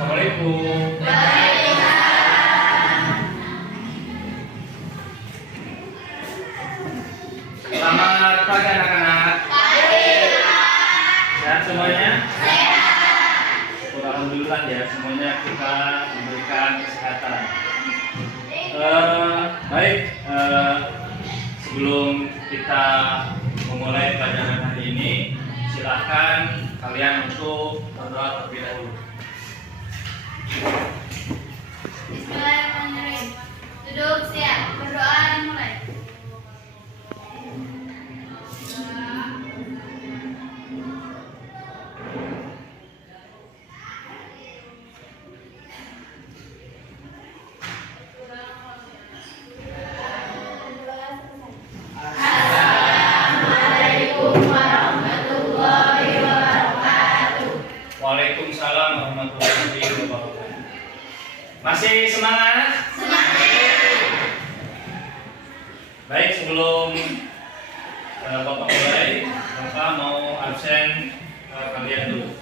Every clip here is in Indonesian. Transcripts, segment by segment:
Assalamualaikum. Selamat pagi anak-anak. Sehat semuanya? Alhamdulillah ya, semuanya kita diberikan kesehatan. Baik, sebelum kita memulai pelajaran hari ini, silakan kalian untuk berdoa terlebih dahulu. Bismillahirrahmanirrahim. Duduk siap, berdoa dimulai. Waalaikumsalam warahmatullahi wabarakatuh. Masih semangat? Baik, sebelum Bapak mulai, Bapak mau absen kalian dulu.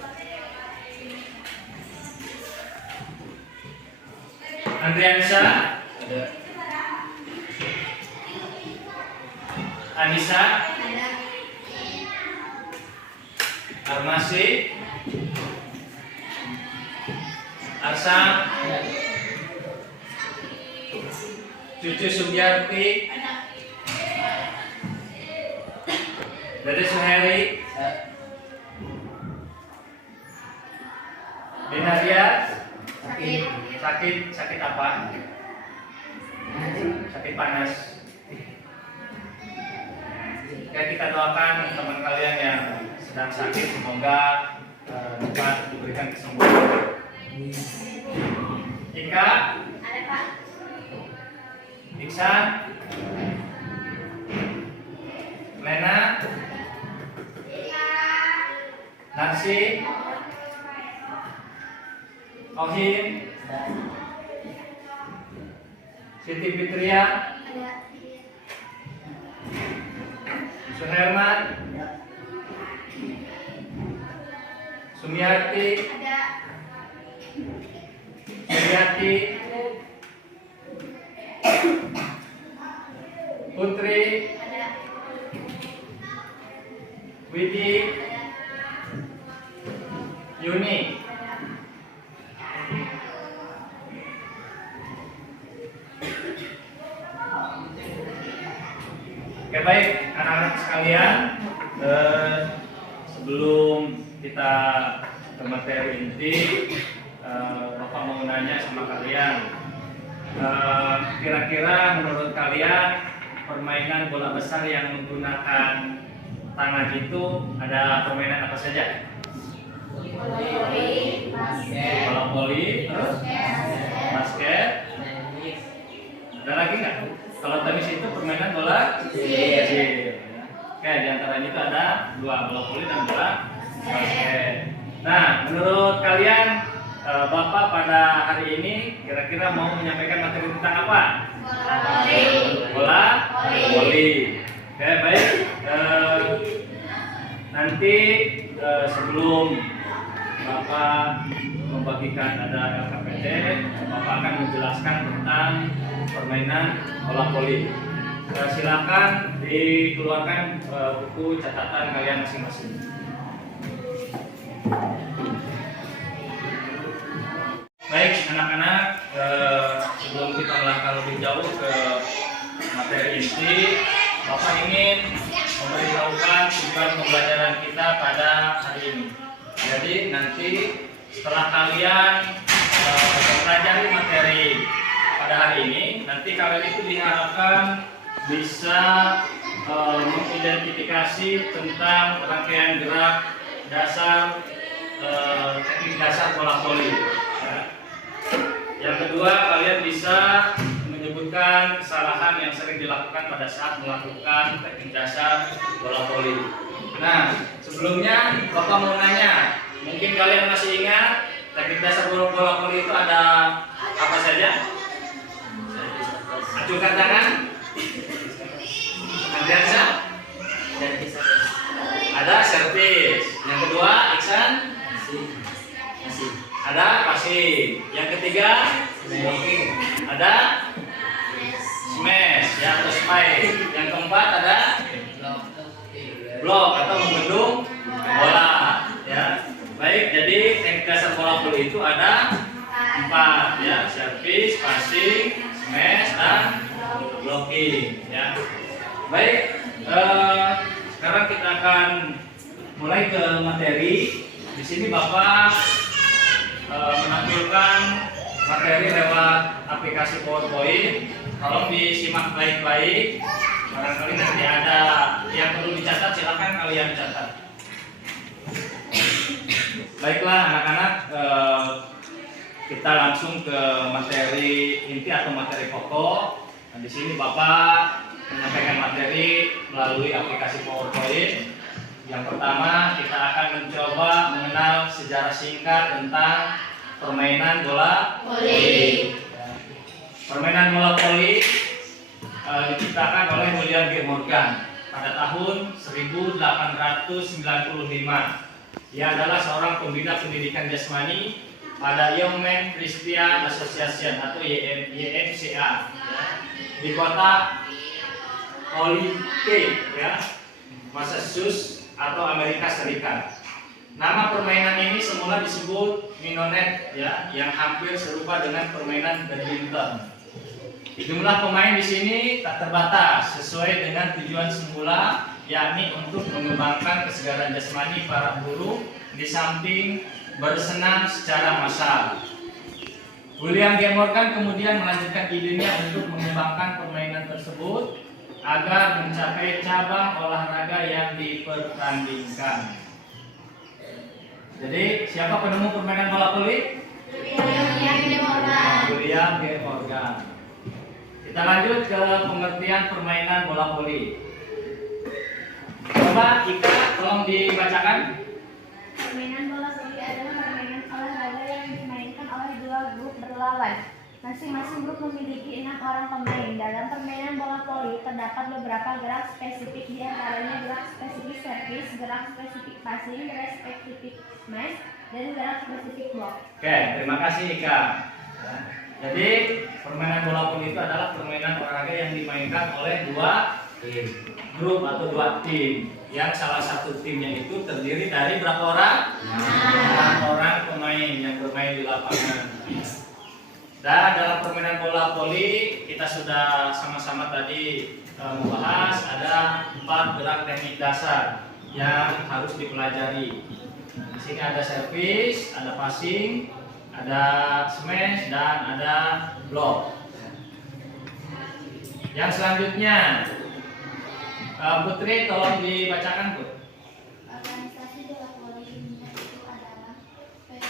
Andriansa, ada. Anissa, Armasi, Arsa, Cucu Sugiarti, Dede Suheri, Dinaria, sakit apa? Sakit panas. Oke, kita doakan teman kalian yang sedang sakit, semoga dapat diberikan kesembuhan. Ika, Ada Pak. Iksan, Lena, Narsi, Ohim, Siti Fitria, Ada. Suherman, Sumiati, Ada. Suryati, Putri, Ada. Widi, Yuni. Oke, baik anak-anak sekalian, sebelum kita ke materi inti, Bapak mau nanya sama kalian, kira-kira menurut kalian permainan bola besar yang menggunakan tangan itu ada permainan apa saja? Bola voli, terus basket, ada lagi nggak? Kalau tenis itu permainan bola kecil. Oke, di antaranya itu ada dua, bola voli dan bola basket. Nah, menurut kalian Bapak pada hari ini kira-kira mau menyampaikan materi tentang apa? Bola voli. Oke, baik. Nanti sebelum Bapak membagikan ada LKPD, Bapak akan menjelaskan tentang permainan bola voli. Silakan dikeluarkan buku catatan kalian masing-masing. Baik anak-anak, sebelum kita melangkah lebih jauh ke materi inti, Bapak ingin memberitahukan tujuan pembelajaran kita pada hari ini. Jadi nanti setelah kalian mempelajari materi pada hari ini, nanti kalian itu diharapkan bisa mengidentifikasi tentang rangkaian gerak dasar, teknik dasar bola voli. Yang kedua, kalian bisa menyebutkan kesalahan yang sering dilakukan pada saat melakukan teknik dasar bola voli. Nah, sebelumnya Bapak mau nanya, mungkin kalian masih ingat teknik dasar bola voli itu ada apa saja? Acungkan tangan. Andriansa? Ada servis. Yang kedua, Iksan? ada passing. Yang ketiga ada smash ya atau spike. Yang keempat ada block atau membendung bola ya. Baik, jadi teknik dasar bola voli itu ada 4 ya, service, passing, smash dan blocking ya. Baik, sekarang kita akan mulai ke materi. Di sini Bapak menampilkan materi lewat aplikasi PowerPoint. Tolong disimak baik-baik. Barangkali nanti ada yang perlu dicatat, silakan kalian catat. Baiklah anak-anak, kita langsung ke materi inti atau materi pokok. Nah, di sini Bapak menyampaikan materi melalui aplikasi PowerPoint. Yang pertama kita akan mencoba mengenal sejarah singkat tentang permainan bola voli. Permainan bola voli diciptakan oleh William G. Morgan pada tahun 1895. Ia adalah seorang pembina pendidikan jasmani pada Young Men Christian Association atau YMCA di kota Holyoke ya, Massachusetts atau Amerika Serikat. Nama permainan ini semula disebut minonet ya, yang hampir serupa dengan permainan badminton. Jumlah pemain di sini tak terbatas sesuai dengan tujuan semula, yakni untuk mengembangkan kesegaran jasmani para buruh di samping bersenam secara massal. William G. Morgan kemudian melanjutkan idenya untuk mengembangkan permainan tersebut agar mencapai cabang olahraga yang dipertandingkan. Jadi, siapa penemu permainan bola voli? William G. Morgan. Kita lanjut ke pengertian permainan bola voli. Coba Ika, tolong dibacakan. Permainan bola voli adalah permainan olahraga yang dimainkan oleh dua grup berlawan. Masing-masing grup memiliki 6 orang pemain. Dalam permainan bola voli terdapat beberapa gerak spesifik, di antaranya gerak spesifik service, gerak spesifik passing, gerak spesifik smash, dan gerak spesifik block. Oke, terima kasih Ika. Jadi permainan bola voli itu adalah permainan olahraga yang dimainkan oleh dua grup atau dua tim, yang salah satu timnya itu terdiri dari berapa orang? 6 orang pemain yang bermain di lapangan. Dan dalam permainan bola voli kita sudah sama-sama tadi membahas ada 4 gerak teknik dasar yang harus dipelajari. Di sini ada service, ada passing, ada smash, dan ada block. Yang selanjutnya, Putri tolong dibacakan, Put. Organisasi bola voli dunia itu adalah Federation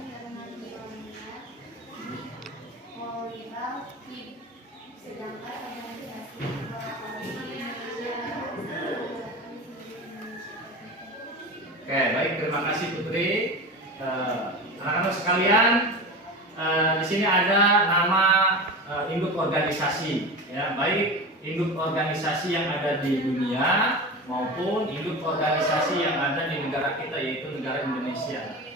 Internationale Volleyball Team, sedangkan organisasi bola voli Indonesia. Oke, baik, terima kasih Putri. Anak-anak sekalian, di sini ada nama induk organisasi, ya, baik induk organisasi yang ada di dunia maupun induk organisasi yang ada di negara kita, yaitu negara Indonesia.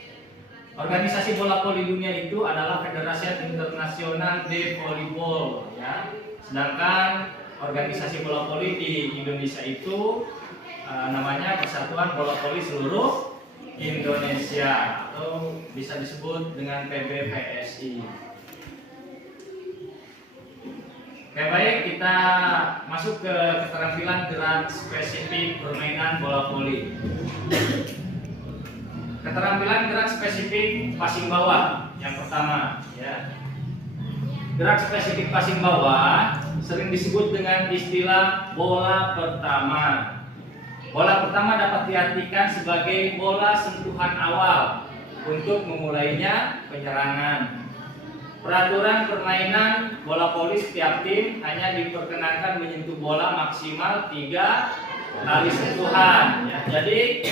Organisasi bola voli dunia itu adalah Federasi Internasional de Volleyball, ya. Sedangkan organisasi bola voli di Indonesia itu namanya Persatuan Bola Voli Seluruh Indonesia atau bisa disebut dengan PBVSI. Oke, baik, kita masuk ke keterampilan gerak spesifik permainan bola voli. Keterampilan gerak spesifik passing bawah yang pertama, ya. Gerak spesifik passing bawah sering disebut dengan istilah bola pertama. Bola pertama dapat diartikan sebagai bola sentuhan awal untuk memulainya penyerangan. Peraturan permainan bola voli setiap tim hanya diperkenankan menyentuh bola maksimal 3 kali sentuhan. Ya, jadi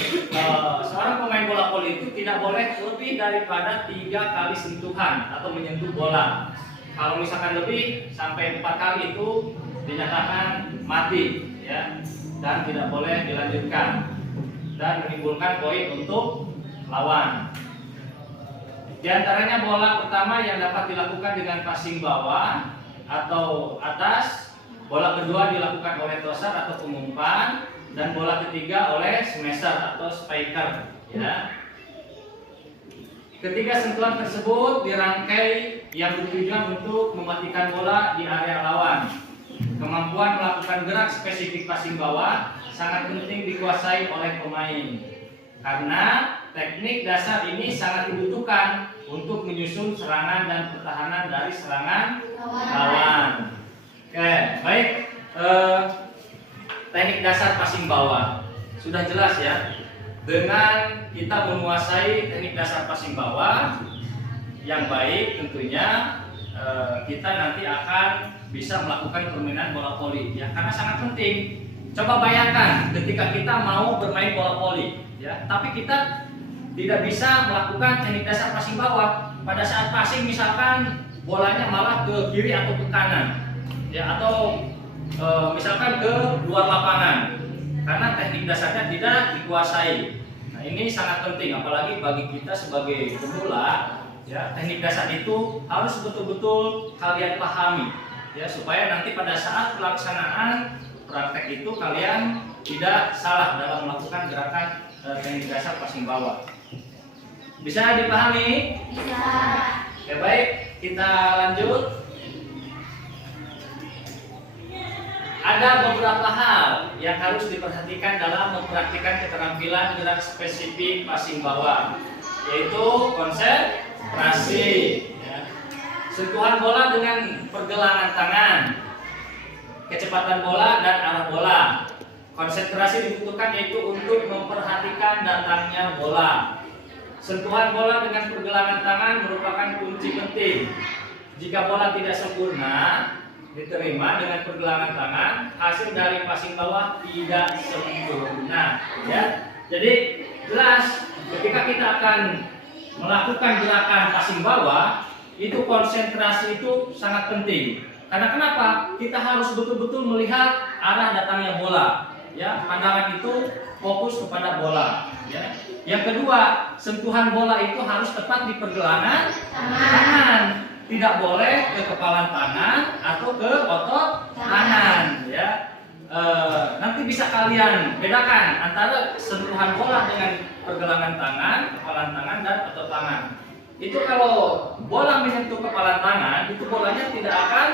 seorang pemain bola voli itu tidak boleh lebih daripada 3 kali sentuhan atau menyentuh bola. Kalau misalkan lebih sampai 4 kali itu dinyatakan mati, ya, dan tidak boleh dilanjutkan dan menimbulkan poin untuk lawan. Di antaranya bola pertama yang dapat dilakukan dengan passing bawah atau atas, bola kedua dilakukan oleh tosar atau pengumpan, dan bola ketiga oleh smasher atau spiker. Ya. Ketiga sentuhan tersebut dirangkai yang bertujuan untuk mematikan bola di area lawan. Kemampuan melakukan gerak spesifik passing bawah sangat penting dikuasai oleh pemain, karena teknik dasar ini sangat dibutuhkan untuk menyusun serangan dan pertahanan dari serangan lawan. Oke, baik. Teknik dasar passing bawah sudah jelas ya. Dengan kita menguasai teknik dasar passing bawah yang baik, tentunya kita nanti akan bisa melakukan permainan bola voli ya, karena sangat penting. Coba bayangkan ketika kita mau bermain bola voli ya, tapi kita tidak bisa melakukan teknik dasar passing bawah. Pada saat passing misalkan bolanya malah ke kiri atau ke kanan ya, atau misalkan ke luar lapangan, karena teknik dasarnya tidak dikuasai. Nah, ini sangat penting, apalagi bagi kita sebagai pemula ya. Teknik dasar itu harus betul-betul kalian pahami ya, supaya nanti pada saat pelaksanaan praktek itu kalian tidak salah dalam melakukan gerakan teknik dasar passing bawah. Bisa dipahami? Bisa. Oke, baik, kita lanjut. Ada beberapa hal yang harus diperhatikan dalam mempraktikkan keterampilan gerak spesifik passing bawah, yaitu konsentrasi ya. Sentuhan bola dengan pergelangan tangan, kecepatan bola dan arah bola. Konsentrasi dibutuhkan yaitu untuk memperhatikan datangnya bola. Sentuhan bola dengan pergelangan tangan merupakan kunci penting. Jika bola tidak sempurna diterima dengan pergelangan tangan, hasil dari passing bawah tidak sempurna ya. Jadi jelas ketika kita akan melakukan gerakan passing bawah, itu konsentrasi itu sangat penting. Karena kenapa? Kita harus betul-betul melihat arah datangnya bola ya. Pandangan itu fokus kepada bola ya. Yang kedua, sentuhan bola itu harus tepat di pergelangan tangan. Tidak boleh ke kepalan tangan atau ke otot tangan ya. Nanti bisa kalian bedakan antara sentuhan bola dengan pergelangan tangan, kepalan tangan, dan otot tangan. Itu kalau bola menyentuh kepalan tangan, itu bolanya tidak akan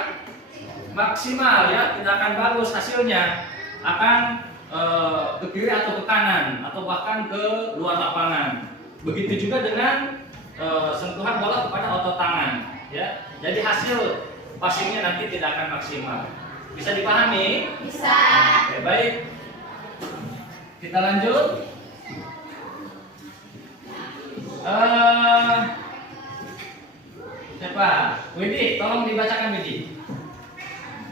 maksimal ya, tidak akan bagus hasilnya, akan ke kiri atau ke kanan atau bahkan ke luar lapangan. Begitu juga dengan sentuhan bola kepada otot tangan ya. Jadi hasil passingnya nanti tidak akan maksimal. Bisa dipahami? Bisa. Oke, baik. Kita lanjut. Siapa? Widi, tolong dibacakan Widi.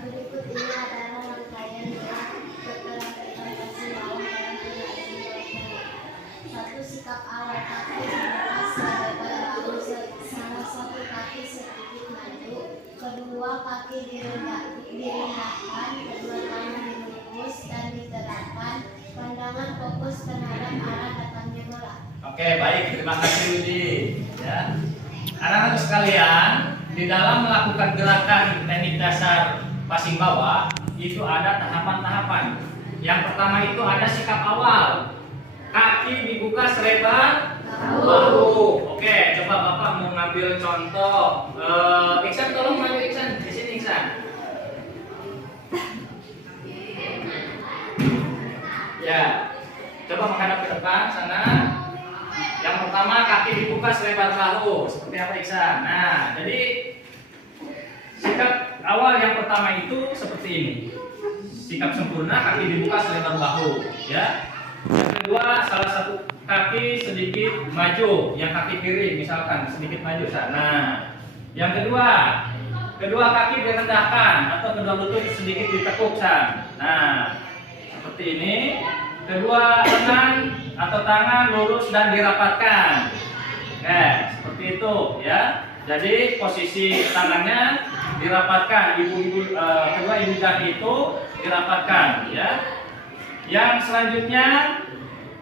Berikut ini adalah rangkaian gerak keterampilan passing bawah dalam gerakan. 1. Sikap awal kaki dibuka selebar bahu, salah satu kaki sedikit maju. 2. Kaki direndahkan, kedua tangan dilurus dan diterapkan. Pandangan fokus terhadap arah datangnya bola. Oke, baik, terima kasih Widi. Ya. Anak-anak sekalian, di dalam melakukan gerakan teknik dasar passing bawah itu ada tahapan-tahapan. Yang pertama itu ada sikap awal. Kaki dibuka selebar bahu. Oke, coba Bapak mau ngambil contoh. Iksan, tolong maju Iksan. Di sini Iksan. Ya, coba menghadap ke depan sana. Yang pertama kaki dibuka selebar bahu. Seperti apa Iksan? Nah, jadi sikap awal yang pertama itu seperti ini. Sikap sempurna, kaki dibuka selebar bahu, ya. Yang kedua, salah satu kaki sedikit maju, yang kaki kiri misalkan sedikit maju sana. Yang kedua kaki direndahkan atau kedua lutut sedikit ditekuk sana. Nah, seperti ini. Kedua lengan atau tangan lurus dan dirapatkan. Seperti itu ya. Jadi posisi tangannya dirapatkan, kedua ibu jari itu dirapatkan ya. Yang selanjutnya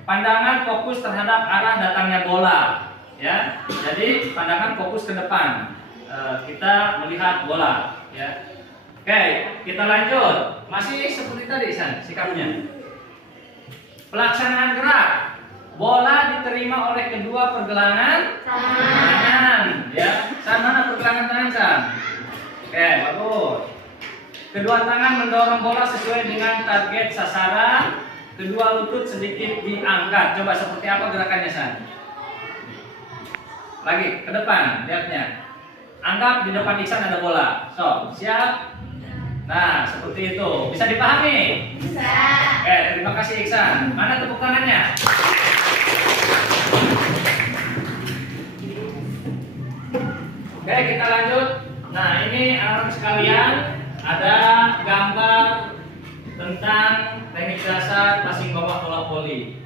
pandangan fokus terhadap arah datangnya bola, ya. Jadi pandangan fokus ke depan. Kita melihat bola, ya. Oke, kita lanjut. Masih seperti tadi, San, sikapnya. Pelaksanaan gerak. Bola diterima oleh kedua pergelangan tangan, ya. San, mana pergelangan tangan, San? Oke, bagus. Kedua tangan mendorong bola sesuai dengan target sasaran. Kedua lutut sedikit diangkat. Coba seperti apa gerakannya, San? Lagi ke depan, lihatnya. Anggap di depan Iksan ada bola. So, siap? Nah, seperti itu. Bisa dipahami? Bisa. Oke, terima kasih Iksan. Mana tepuk tangannya? Oke, kita lanjut. Nah, ini anak-anak sekalian, ada gambar tentang teknik dasar passing bawah bola voli.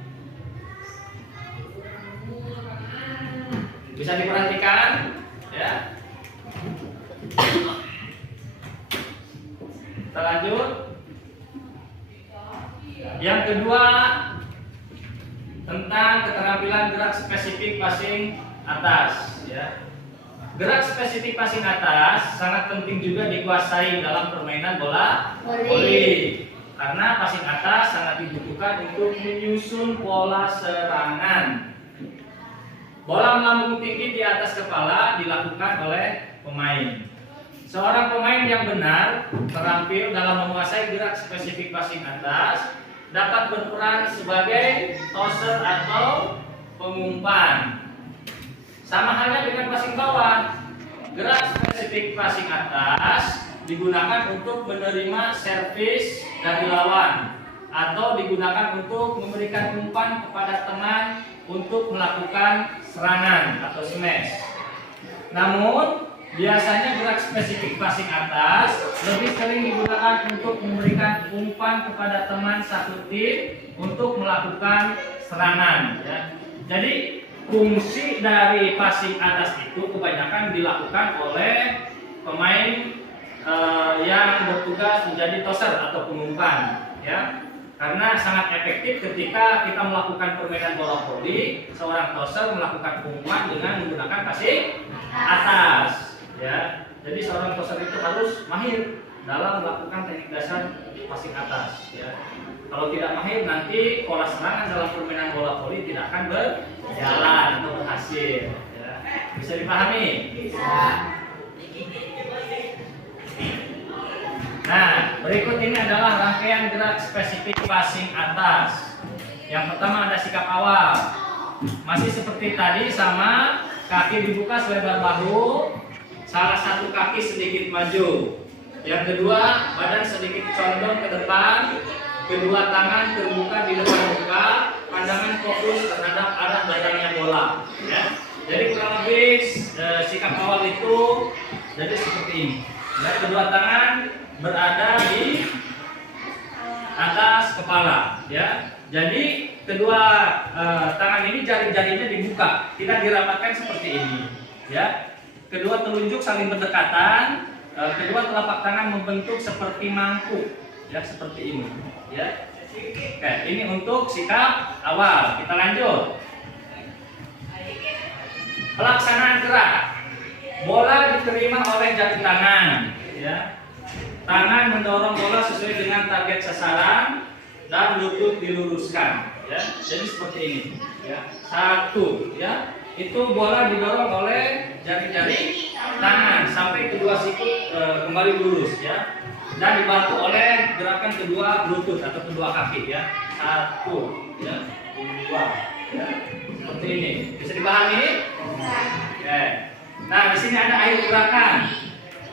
Bisa diperhatikan, ya. Kita lanjut. Yang kedua tentang keterampilan gerak spesifik passing atas, ya. Gerak spesifik passing atas sangat penting juga dikuasai dalam permainan bola voli. Karena passing atas sangat dibutuhkan untuk menyusun pola serangan. Bola melambung tinggi di atas kepala dilakukan oleh pemain. Seorang pemain yang benar terampil dalam menguasai gerak spesifik passing atas dapat berperan sebagai tosser atau pengumpan. Sama halnya dengan passing bawah. Gerak spesifik passing atas digunakan untuk menerima servis dari lawan atau digunakan untuk memberikan umpan kepada teman untuk melakukan serangan atau smash. Namun biasanya gerak spesifik passing atas lebih sering digunakan untuk memberikan umpan kepada teman satu tim untuk melakukan serangan, ya. Jadi fungsi dari passing atas itu kebanyakan dilakukan oleh pemain yang bertugas menjadi tosser atau pengumpan, ya. Karena sangat efektif ketika kita melakukan permainan bola voli, seorang tosser melakukan pengumpan dengan menggunakan passing atas, ya. Jadi seorang tosser itu harus mahir dalam melakukan teknik dasar passing atas, ya. Kalau tidak mahir, nanti pola serangan dalam permainan bola voli tidak akan berjalan atau berhasil, ya. Bisa dipahami? Bisa. Nah, berikut ini adalah rangkaian gerak spesifik passing atas. Yang pertama ada sikap awal. Masih seperti tadi, sama, kaki dibuka selebar bahu, salah satu kaki sedikit maju. Yang kedua, badan sedikit condong ke depan, kedua tangan terbuka di depan muka, pandangan fokus terhadap arah datangnya bola, ya. Jadi kurang lebih sikap awal itu jadi seperti ini. Dan kedua tangan berada di atas kepala, ya. Jadi kedua tangan ini jari-jarinya dibuka, tidak dirapatkan seperti ini, ya. Kedua telunjuk saling berdekatan, kedua telapak tangan membentuk seperti mangkuk, ya, seperti ini, ya. Oke, ini untuk sikap awal. Kita lanjut. Pelaksanaan gerak. Bola diterima oleh jari tangan, ya. Tangan mendorong bola sesuai dengan target sasaran dan lutut diluruskan, ya. Jadi seperti ini, ya. Satu, ya. Itu bola didorong oleh jari-jari tangan sampai kedua siku kembali lurus, ya. Dan dibantu oleh gerakan kedua lutut atau kedua kaki, ya. Satu, ya. Dua, ya. Seperti ini. Bisa dipahami? Oke. Nah, di sini ada akhir gerakan.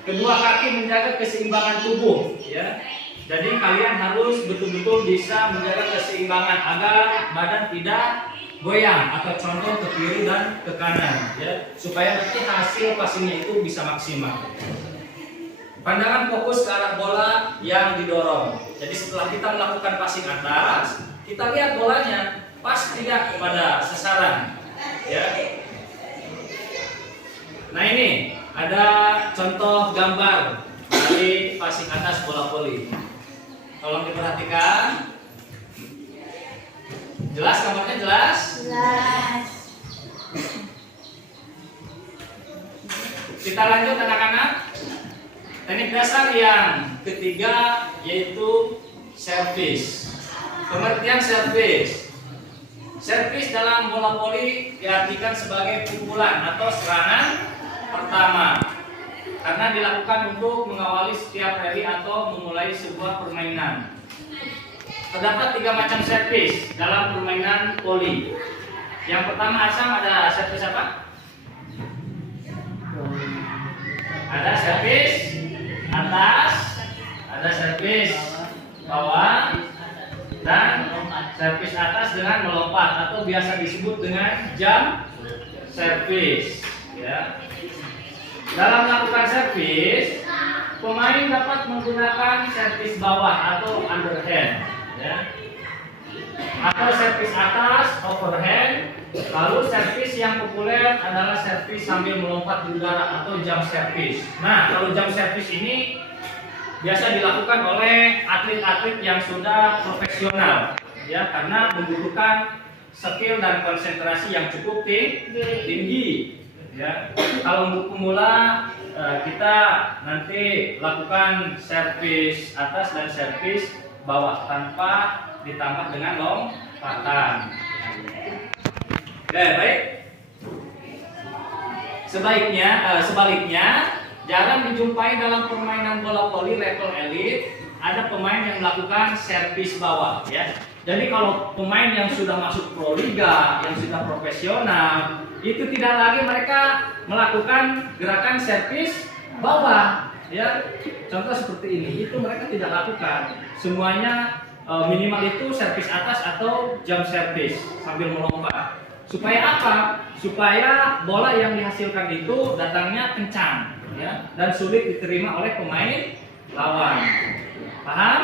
Kedua kaki menjaga keseimbangan tubuh, ya. Jadi kalian harus betul-betul bisa menjaga keseimbangan agar badan tidak goyang atau condong ke kiri dan ke kanan, ya, supaya nanti hasil passingnya itu bisa maksimal. Pandangan fokus ke arah bola yang didorong. Jadi setelah kita melakukan passing atas, kita lihat bolanya pas tidak kepada sasaran, ya. Nah, ini ada contoh gambar dari passing atas bola voli. Tolong diperhatikan. Jelas gambarnya jelas? Jelas. Kita lanjut anak-anak. Teknik dasar yang ketiga yaitu servis. Pengertian servis. Servis dalam bola voli diartikan sebagai pukulan atau serangan pertama karena dilakukan untuk mengawali setiap rally atau memulai sebuah permainan. Terdapat 3 macam servis dalam permainan voli. Yang pertama Asam, ada servis apa? Ada servis atas, ada servis bawah, dan servis atas dengan melompat atau biasa disebut dengan jump servis. Ya. Dalam melakukan servis, pemain dapat menggunakan servis bawah atau underhand, ya, atau servis atas overhand. Lalu servis yang populer adalah servis sambil melompat di udara atau jump servis. Nah, kalau jump servis ini biasa dilakukan oleh atlet-atlet yang sudah profesional, ya, karena membutuhkan skill dan konsentrasi yang cukup tinggi. Ya, kalau untuk pemula kita nanti lakukan servis atas dan servis bawah tanpa ditambah dengan lompatan. Oke, baik. Sebaliknya, jarang dijumpai dalam permainan bola voli level elit ada pemain yang melakukan servis bawah, ya. Jadi kalau pemain yang sudah masuk pro liga, yang sudah profesional, itu tidak lagi mereka melakukan gerakan servis bawah, ya. Contoh seperti ini, itu mereka tidak lakukan. Semuanya minimal itu servis atas atau jump servis sambil melompat. Supaya apa? Supaya bola yang dihasilkan itu datangnya kencang, ya, dan sulit diterima oleh pemain lawan. Paham?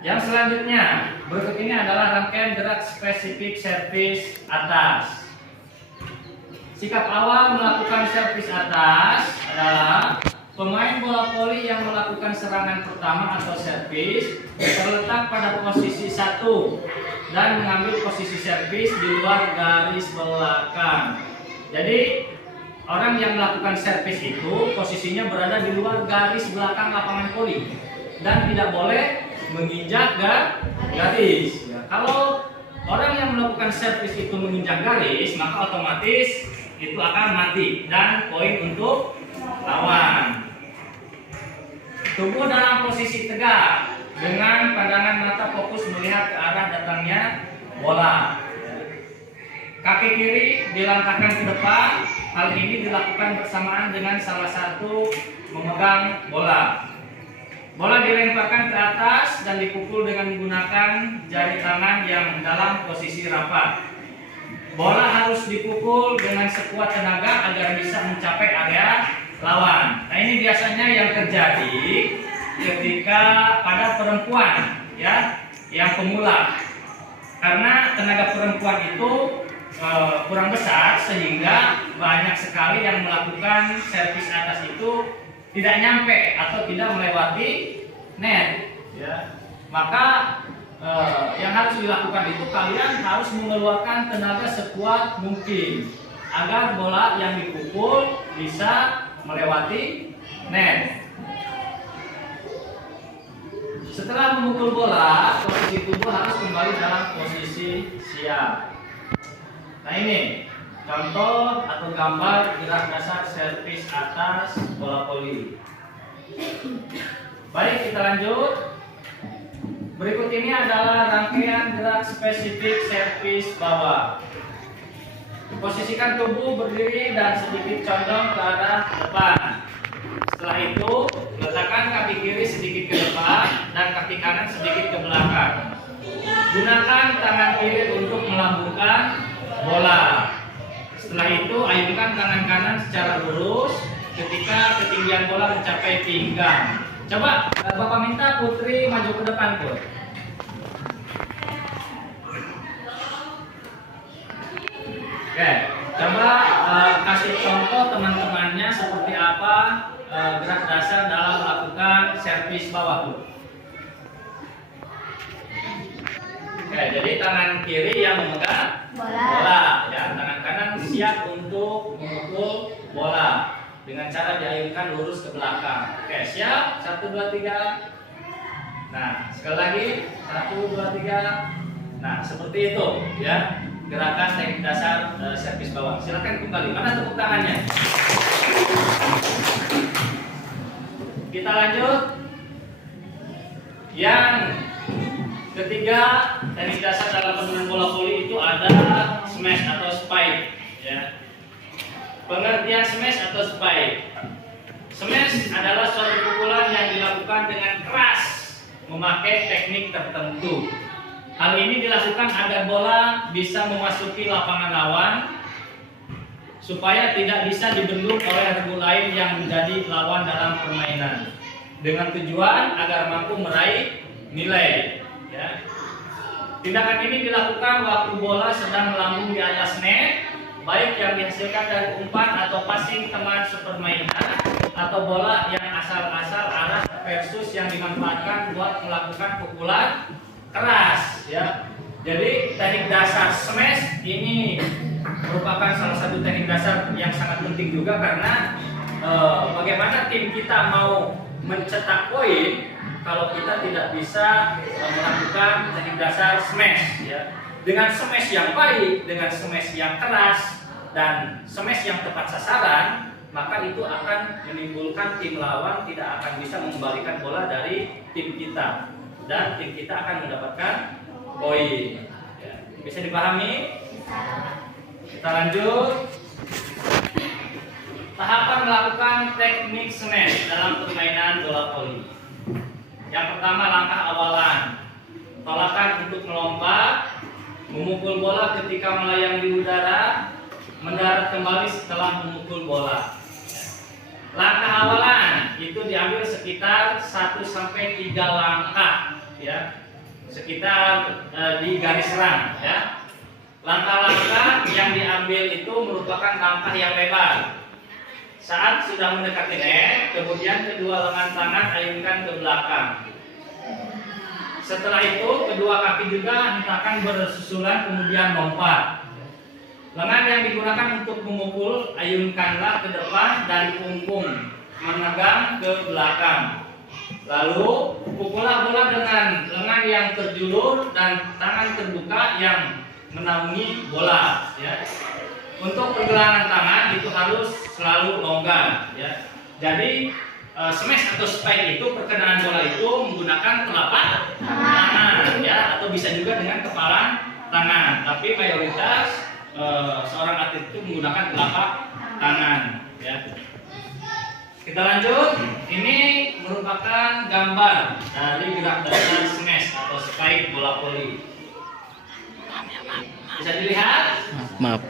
Yang selanjutnya, berikut ini adalah rangkaian gerak spesifik servis atas. Sikap awal melakukan servis atas adalah pemain bola voli yang melakukan serangan pertama atau servis terletak pada posisi 1 dan mengambil posisi servis di luar garis belakang. Jadi orang yang melakukan servis itu posisinya berada di luar garis belakang lapangan voli dan tidak boleh menginjak garis. Ya, kalau orang yang melakukan servis itu menginjak garis, maka otomatis itu akan mati dan poin untuk lawan. Tubuh dalam posisi tegak dengan pandangan mata fokus melihat ke arah datangnya bola. Kaki kiri dilangkahkan ke depan. Hal ini dilakukan bersamaan dengan salah satu memegang bola. Bola dilemparkan ke atas dan dipukul dengan menggunakan jari tangan yang dalam posisi rapat. Bola harus dipukul dengan sekuat tenaga agar bisa mencapai area lawan. Nah, ini biasanya yang terjadi ketika pada perempuan, ya, yang pemula. Karena tenaga perempuan itu kurang besar sehingga banyak sekali yang melakukan servis atas itu tidak nyampe atau tidak melewati net, ya. Maka yang harus dilakukan itu kalian harus mengeluarkan tenaga sekuat mungkin agar bola yang dipukul bisa melewati net. Setelah memukul bola, posisi tubuh harus kembali dalam posisi siap. Nah, ini contoh atau gambar gerak dasar servis atas bola voli. Baik, kita lanjut. Berikut ini adalah rangkaian gerak spesifik servis bawah. Posisikan tubuh berdiri dan sedikit condong ke arah depan. Setelah itu, letakkan kaki kiri sedikit ke depan dan kaki kanan sedikit ke belakang. Gunakan tangan kiri untuk melambungkan bola. Setelah itu, ayunkan tangan kanan secara lurus ketika ketinggian bola mencapai pinggang. Coba Bapak minta Putri maju ke depan, Put. Oke, coba kasih contoh teman-temannya seperti apa gerak dasar dalam melakukan servis bawah, Put. Oke, jadi tangan kiri yang memegang bola, ya. Tangan kanan siap untuk memukul bola dengan cara diayunkan lurus ke belakang. Oke, siap? 1, 2, 3. Nah, sekali lagi 1, 2, 3. Nah, seperti itu, ya. Gerakan teknik dasar servis bawang. Silakan kembali. Mana tepuk tangannya? Kita lanjut. Yang ketiga, teknik dasar dalam permainan bola voli itu ada smash atau spike, ya. Pengertian smash atau spike. Smash adalah suatu pukulan yang dilakukan dengan keras memakai teknik tertentu. Hal ini dilakukan agar bola bisa memasuki lapangan lawan supaya tidak bisa dibendung oleh regu lain yang menjadi lawan dalam permainan, dengan tujuan agar mampu meraih nilai, ya. Tindakan ini dilakukan waktu bola sedang melambung di atas net, baik yang dihasilkan dari umpan atau passing teman sepermainan, atau bola yang asal-asal arah versus yang dimanfaatkan buat melakukan pukulan keras, ya. Jadi teknik dasar smash ini merupakan salah satu teknik dasar yang sangat penting juga, karena bagaimana tim kita mau mencetak poin kalau kita tidak bisa melakukan teknik dasar smash, ya. Dengan smash yang baik, dengan smash yang keras, dan smash yang tepat sasaran, maka itu akan menimbulkan tim lawan tidak akan bisa mengembalikan bola dari tim kita, dan tim kita akan mendapatkan poin, ya. Bisa dipahami? Kita lanjut. Tahapan melakukan teknik smash dalam permainan bola voli. Yang pertama, langkah awalan. Tolakan untuk melompat, memukul bola ketika melayang di udara, mendarat kembali setelah memukul bola. Langkah awalan itu diambil sekitar 1-3 langkah, ya. Sekitar di garis serang, ya. Langkah-langkah yang diambil itu merupakan langkah yang lebar. Saat sudah mendekati net, kemudian kedua lengan tangan ayunkan ke belakang. Setelah itu, kedua kaki juga hentakan bersusulan kemudian lompat. Lengan yang digunakan untuk memukul ayunkanlah ke depan dan punggung menegang ke belakang. Lalu pukullah bola dengan lengan yang terjulur dan tangan terbuka yang menaungi bola, ya. Untuk pergelangan tangan itu harus selalu longgar, ya. Jadi smash atau spike itu perkenaan bola itu menggunakan telapak tangan, ya, atau bisa juga dengan kepala tangan. Tapi mayoritas seorang atlet itu menggunakan telapak tangan, ya. Kita lanjut. Ini merupakan gambar dari gerak dasar smash atau spike bola voli. Bisa dilihat? Maaf.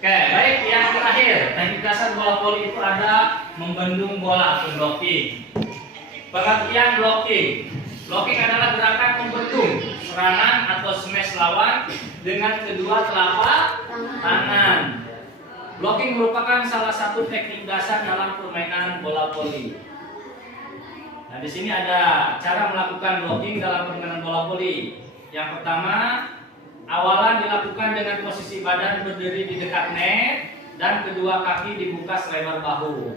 Oke, baik. Yang terakhir, teknik dasar bola voli itu ada membendung bola atau blocking. Pengertian blocking. Blocking adalah gerakan membendung serangan atau smash lawan dengan kedua telapak tangan. Blocking merupakan salah satu teknik dasar dalam permainan bola voli. Nah, di sini ada cara melakukan blocking dalam permainan bola voli. Yang pertama, awalan dilakukan dengan posisi badan berdiri di dekat net dan kedua kaki dibuka selebar bahu.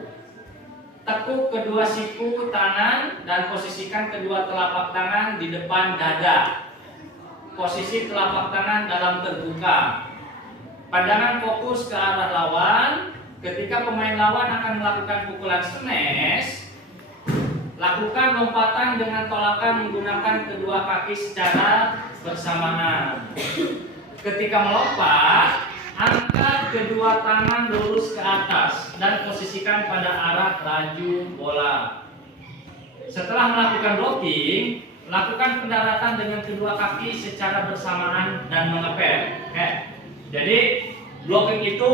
Tekuk kedua siku tangan dan posisikan kedua telapak tangan di depan dada. Posisi telapak tangan dalam terbuka. Pandangan fokus ke arah lawan. Ketika pemain lawan akan melakukan pukulan smash, lakukan lompatan dengan tolakan menggunakan kedua kaki secara bersamaan. Ketika melompat, angkat kedua tangan lurus ke atas dan posisikan pada arah laju bola. Setelah melakukan blocking, lakukan pendaratan dengan kedua kaki secara bersamaan dan mengepel. Jadi blocking itu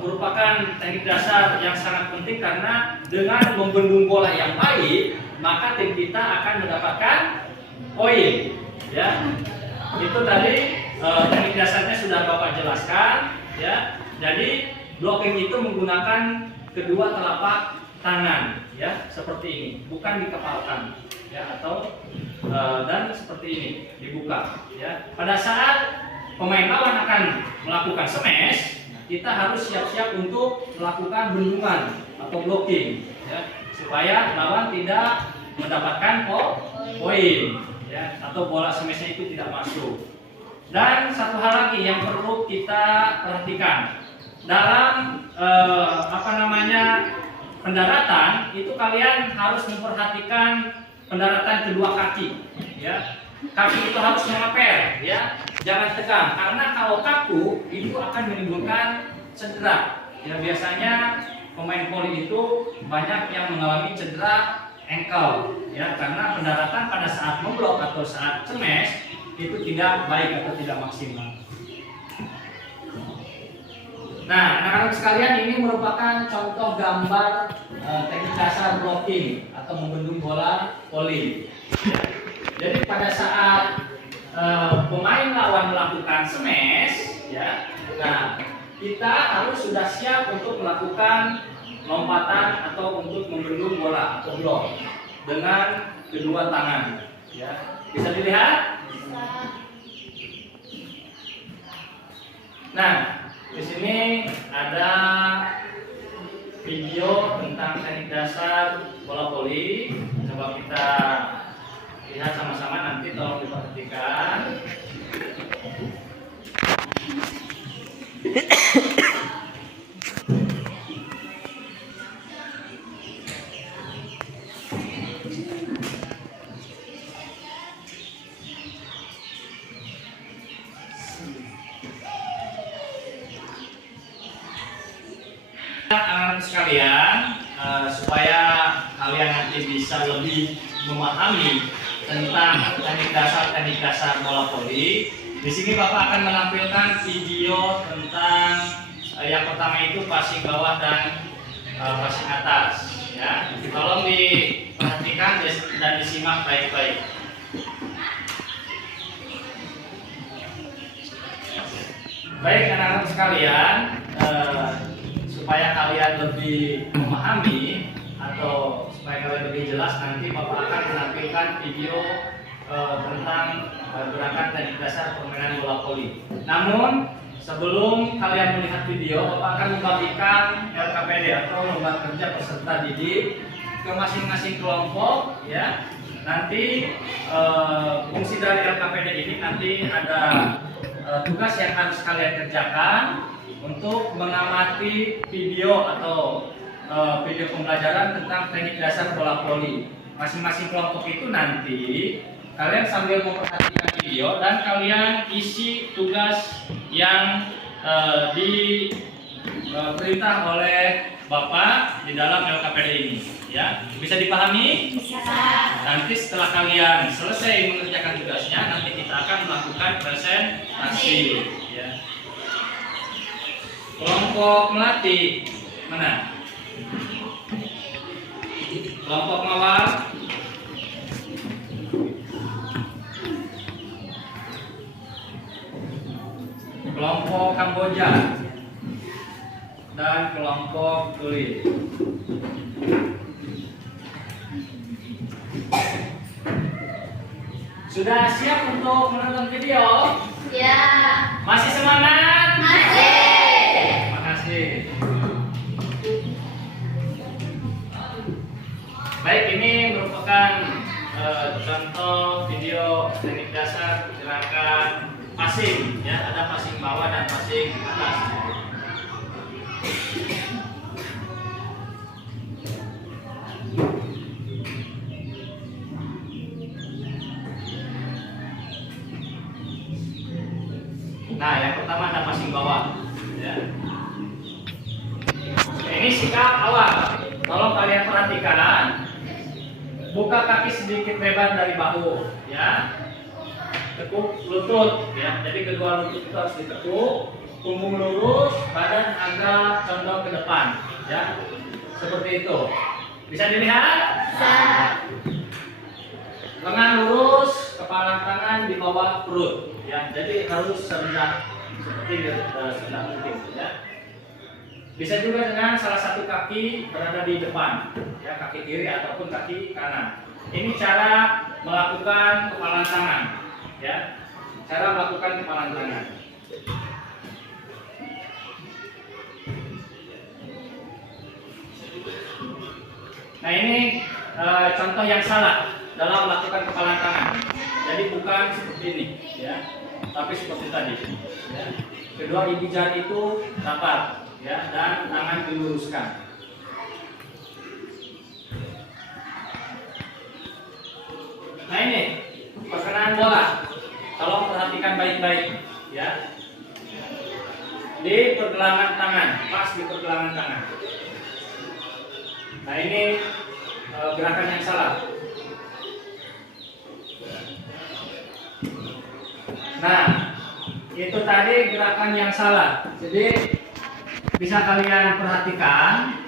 merupakan teknik dasar yang sangat penting, karena dengan membendung bola yang baik, maka tim kita akan mendapatkan poin, ya. Itu tadi teknik dasarnya sudah Bapak jelaskan, ya. Jadi blocking itu menggunakan kedua telapak tangan, ya, seperti ini, bukan dikepalkan. ya, atau dan seperti ini dibuka, ya. Pada saat pemain lawan akan melakukan smash, kita harus siap-siap untuk melakukan bendungan atau blocking, ya, supaya lawan tidak mendapatkan poin, ya, atau bola smashnya itu tidak masuk. Dan satu hal lagi yang perlu kita perhatikan dalam pendaratan itu, kalian harus memperhatikan pendaratan kedua kaki, ya. Kaki itu harus mengepel, ya, jangan tegang, karena kalau kaku itu akan menimbulkan cedera, ya. Biasanya pemain voli itu banyak yang mengalami cedera ankle, ya, karena pendaratan pada saat memblok atau saat smash itu tidak baik atau tidak maksimal. Nah, anak-anak sekalian, ini merupakan contoh gambar teknik dasar blocking atau membendung bola voli. Jadi pada saat pemain lawan melakukan smash, ya, nah kita harus sudah siap untuk melakukan lompatan atau untuk membendung bola atau blok dengan kedua tangan, ya. Bisa dilihat? Nah, di sini ada video tentang teknik dasar bola voli. Coba kita lihat sama-sama, nanti tolong diperhatikan. Anak-anak sekalian, supaya kalian nanti bisa lebih memahami tentang teknik dasar bola voli, di sini Bapak akan menampilkan video tentang yang pertama itu passing bawah dan passing atas, ya. Tolong diperhatikan dan disimak baik-baik. Baik anak-anak sekalian, supaya kalian lebih memahami atau supaya kalian lebih jelas, nanti Bapak akan menampilkan video tentang gerakan teknik dasar permainan bola voli. Namun sebelum kalian melihat video, Bapak akan membagikan LKPD atau lomba kerja peserta didik ke masing-masing kelompok, ya. Nanti fungsi dari LKPD ini nanti ada tugas yang harus kalian kerjakan untuk mengamati video atau video pembelajaran tentang teknik dasar bola voli. Masing-masing kelompok itu nanti kalian sambil memperhatikan video dan kalian isi tugas yang diperintah oleh Bapak di dalam LKPD ini, ya. Bisa dipahami? Bisa. Nanti setelah kalian selesai mengerjakan tugasnya, nanti kita akan melakukan presentasi, ya. Kelompok melatih mana? Kelompok mawar. Kelompok Kamboja dan kelompok Tuli. Sudah siap untuk menonton video? Ya. Masih semangat? Masih. Terima kasih. Baik, ini merupakan contoh video teknik dasar gerakan passing, ya. Ada passing bawah dan passing atas. Nah, yang pertama ada passing bawah, ya. Ini sikap awal. Tolong kalian perhatikan. Buka kaki sedikit lebar dari bahu, ya. Tekuk lutut, ya. Jadi kedua lutut itu harus ditekuk. Punggung lurus, badan agak condong ke depan, ya. Seperti itu. Bisa dilihat? Bisa. Lengan lurus, kepala tangan di bawah perut, ya. Jadi harus rendah seperti rendah mungkin, ya. Bisa juga dengan salah satu kaki berada di depan, ya, kaki kiri ataupun kaki kanan. Ini cara melakukan kepalan tangan, ya. Cara melakukan kepalan tangan. Nah ini contoh yang salah dalam melakukan kepalan tangan. Jadi bukan seperti ini, ya, tapi seperti tadi. Ya. Kedua gigi jari itu rapat, ya, dan tangan diluruskan. Nah ini perkenaan bola. Tolong perhatikan baik-baik, ya. Di pergelangan tangan, pas di pergelangan tangan. Nah ini gerakan yang salah. Nah itu tadi gerakan yang salah. Jadi bisa kalian perhatikan,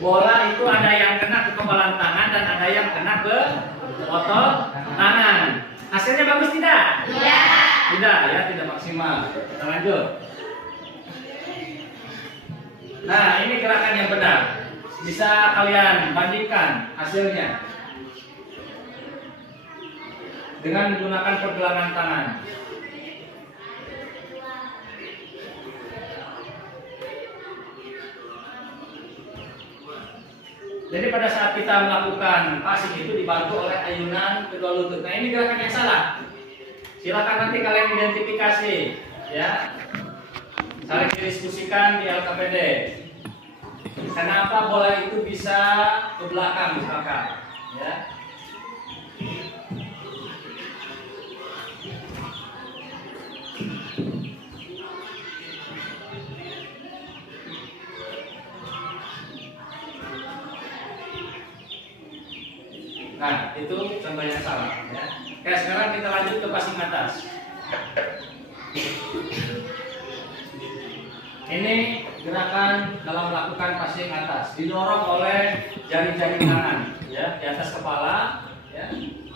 bola itu ada yang kena ke kepalan tangan dan ada yang kena ke otot tangan. Hasilnya bagus tidak? Tidak, ya, tidak maksimal. Kita lanjut. Nah, ini gerakan yang benar. Bisa kalian bandingkan hasilnya dengan menggunakan pergelangan tangan. Jadi pada saat kita melakukan passing itu dibantu oleh ayunan kedua lutut. Nah ini gerakan yang salah. Silakan nanti kalian identifikasi, ya. Saling didiskusikan di LKPD. Kenapa bola itu bisa ke belakang misalkan, ya. Nah, itu contoh yang salah, ya. Oke, sekarang kita lanjut ke passing atas. Ini gerakan dalam melakukan passing atas, didorong oleh jari-jari tangan, ya, di atas kepala, ya,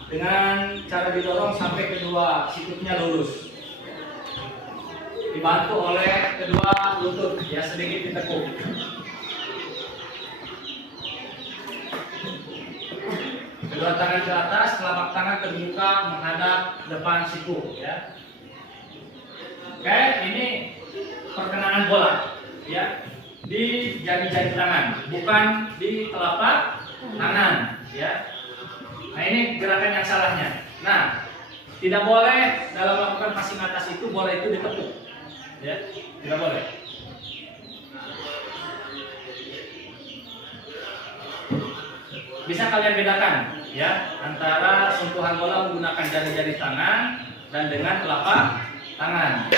dengan cara didorong sampai kedua sikutnya lurus, dibantu oleh kedua lutut, ya, sedikit ditekuk. Kedua tangan ke atas, telapak tangan terbuka menghadap depan siku, ya. Oke, ini perkenaan bola, ya, di jari-jari tangan, bukan di telapak tangan, ya. Nah ini gerakan yang salahnya. Nah, tidak boleh dalam melakukan passing atas itu bola itu ditekuk, ya, tidak boleh. Bisa kalian bedakan, ya, antara sentuhan bola menggunakan jari-jari tangan dan dengan telapak tangan.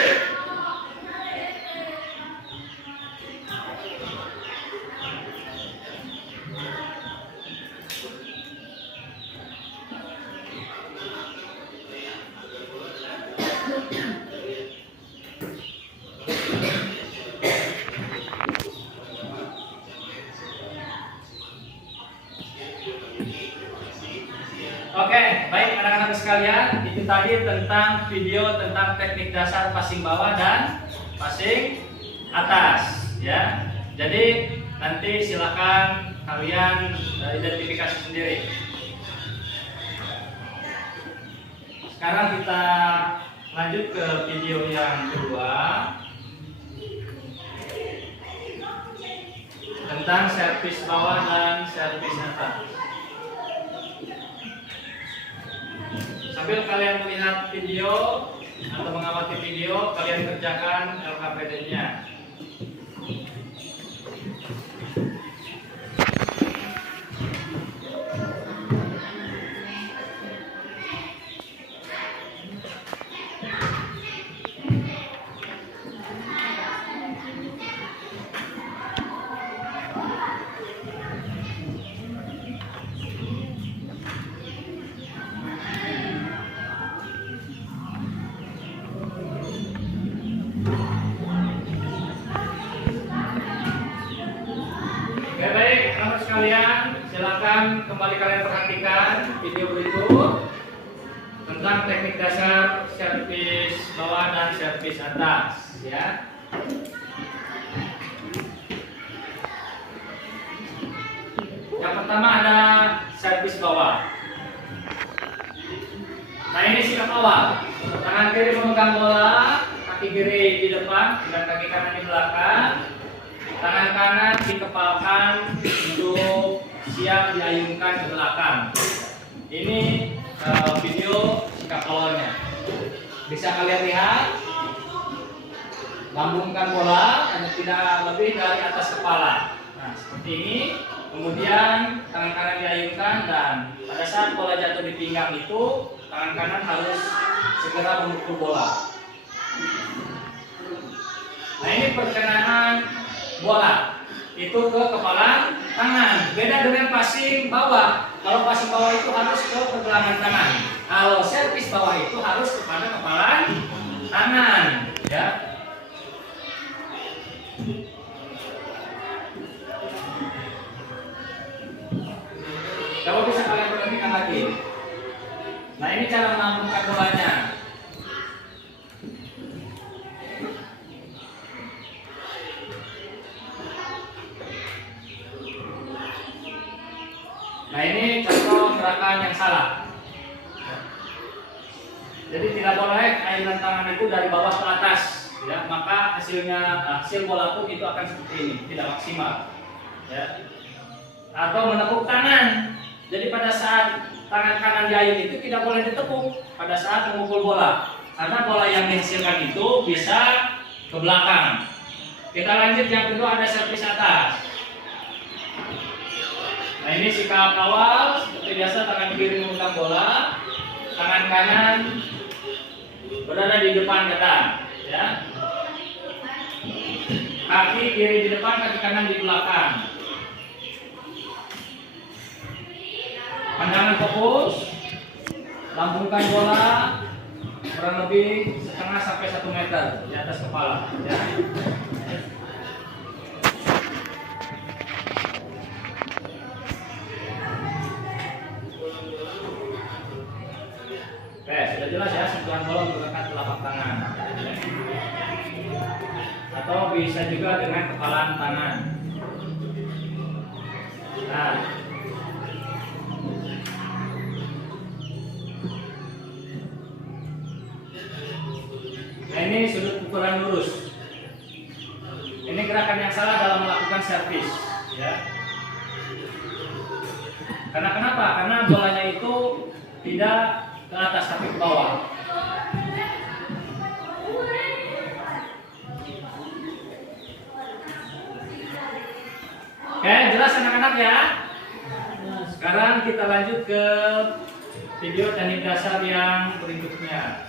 Oke, baik anak-anak sekalian, itu tadi tentang video tentang teknik dasar passing bawah dan passing atas, ya. Jadi nanti silakan kalian identifikasi sendiri. Sekarang kita lanjut ke video yang kedua tentang servis bawah dan servis atas. Sambil kalian melihat video atau mengamati video, kalian kerjakan LKPD-nya. Oke, baik, anak-anak sekalian, silakan kembali kalian perhatikan video berikut tentang teknik dasar servis bawah dan servis atas, ya. Yang pertama ada servis bawah. Nah ini sikap awal. Tangan kiri memegang bola, kaki kiri di depan dan kaki kanan di belakang. Tangan kanan dikepalkan untuk siap diayunkan ke belakang. Ini video sikap awalnya. Bisa kalian lihat. Lambungkan bola hanya tidak lebih dari atas kepala. Nah seperti ini. Kemudian tangan kanan diayunkan dan pada saat bola jatuh di pinggang itu tangan kanan harus segera memukul bola. Nah ini perkenaan bola itu ke kepala tangan. Beda dengan passing bawah. Kalau passing bawah itu harus ke pergelangan tangan. Kalau servis bawah itu harus kepada kepala tangan. Ya. Kalau bisa kalian perhatikan lagi. Nah ini cara melambungkan bolanya. Nah ini contoh gerakan yang salah. Jadi tidak boleh ayunan tangan itu dari bawah ke atas, ya, maka hasil bola pun itu akan seperti ini, tidak maksimal. Ya. Atau menepuk tangan. Jadi pada saat tangan kanan diayun itu tidak boleh ditepuk pada saat memukul bola, karena bola yang dihasilkan itu bisa ke belakang. Kita lanjut yang kedua, ada servis atas. Nah ini sikap awal seperti biasa, tangan kiri memegang bola, tangan kanan berada di depan kita, ya. Kaki kiri di depan, kaki kanan di belakang. Pandangan fokus, lambungkan bola kurang lebih setengah sampai 1 meter di atas kepala. Ya. Oke, sudah jelas ya, sentuhan bola menggunakan telapak tangan. Atau bisa juga dengan kepalan tangan. Nah. Nah ini sudut pukulan lurus. Ini gerakan yang salah dalam melakukan servis, ya. Karena kenapa? Karena bolanya itu tidak ke atas tapi ke bawah. Oke, jelas anak-anak ya. Nah, sekarang kita lanjut ke video teknik dasar yang berikutnya.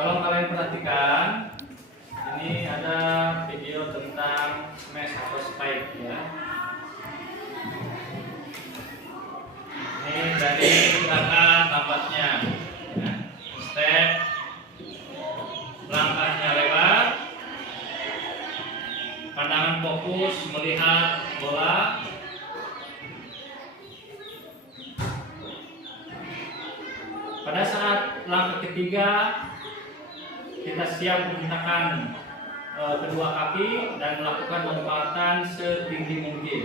Kalau kalian perhatikan, ini ada video tentang smash atau spike, ya. Ini dari gerakan lambatnya, ya. Step, langkahnya lebar, pandangan fokus melihat bola. Pada saat langkah ketiga, kita siap menggunakan kedua kaki dan melakukan lompatan setinggi mungkin.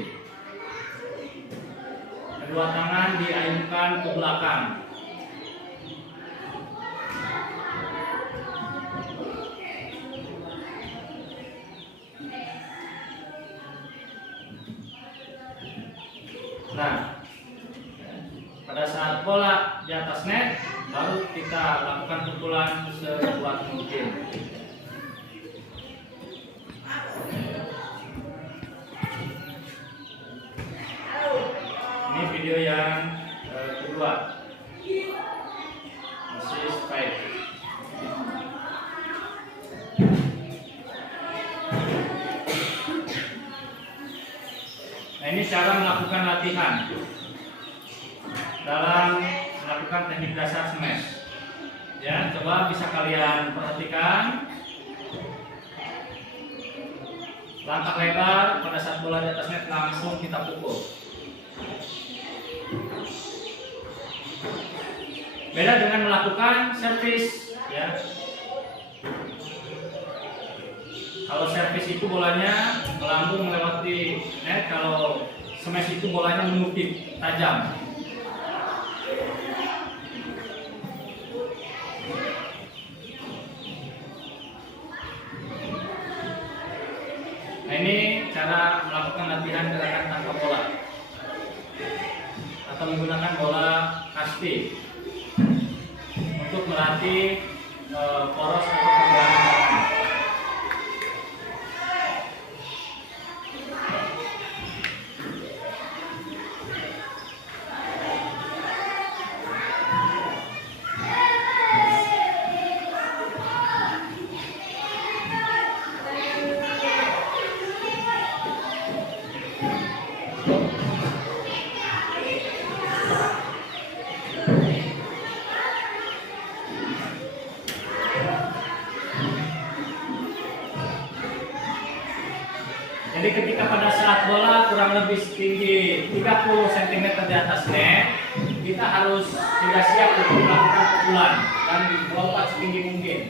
Kedua tangan diayunkan ke belakang. Nah, pada saat bola di atas net, baru kita lakukan pukulan sekuat mungkin. Ini video yang kedua, masih spike. Nah ini cara melakukan latihan dalam melakukan teknik dasar smash. Ya, coba bisa kalian perhatikan. Langkah lebar pada saat bola di atas net langsung kita pukul. Beda dengan melakukan servis, ya. Kalau servis itu bolanya melambung melewati net, kalau smash itu bolanya mengukit tajam. Nah, ini cara melakukan latihan gerakan tanpa bola atau menggunakan bola kasti untuk melatih poros atau pergerakan tangan. Jadi ketika pada saat bola kurang lebih tinggi 30 cm di atas net, kita harus sudah siap untuk melakukan pukulan dan dilompat setinggi mungkin.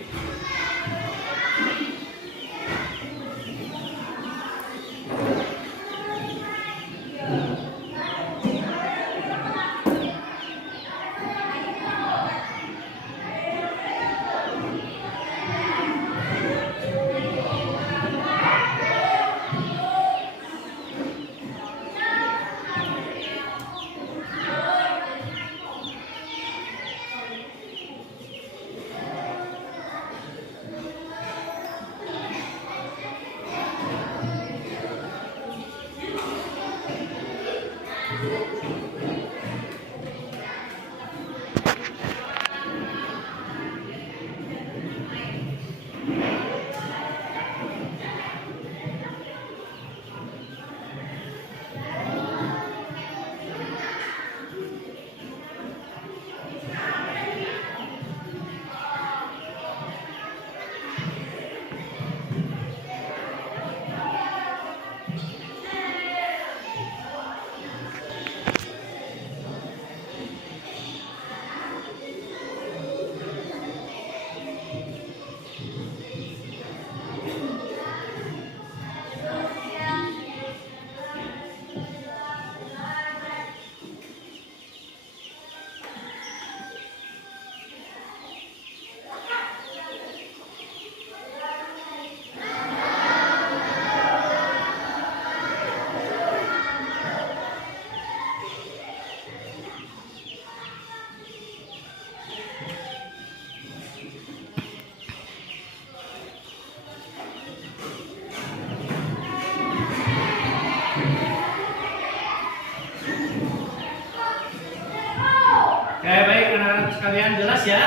Oke, baik anak-anak sekalian, jelas ya?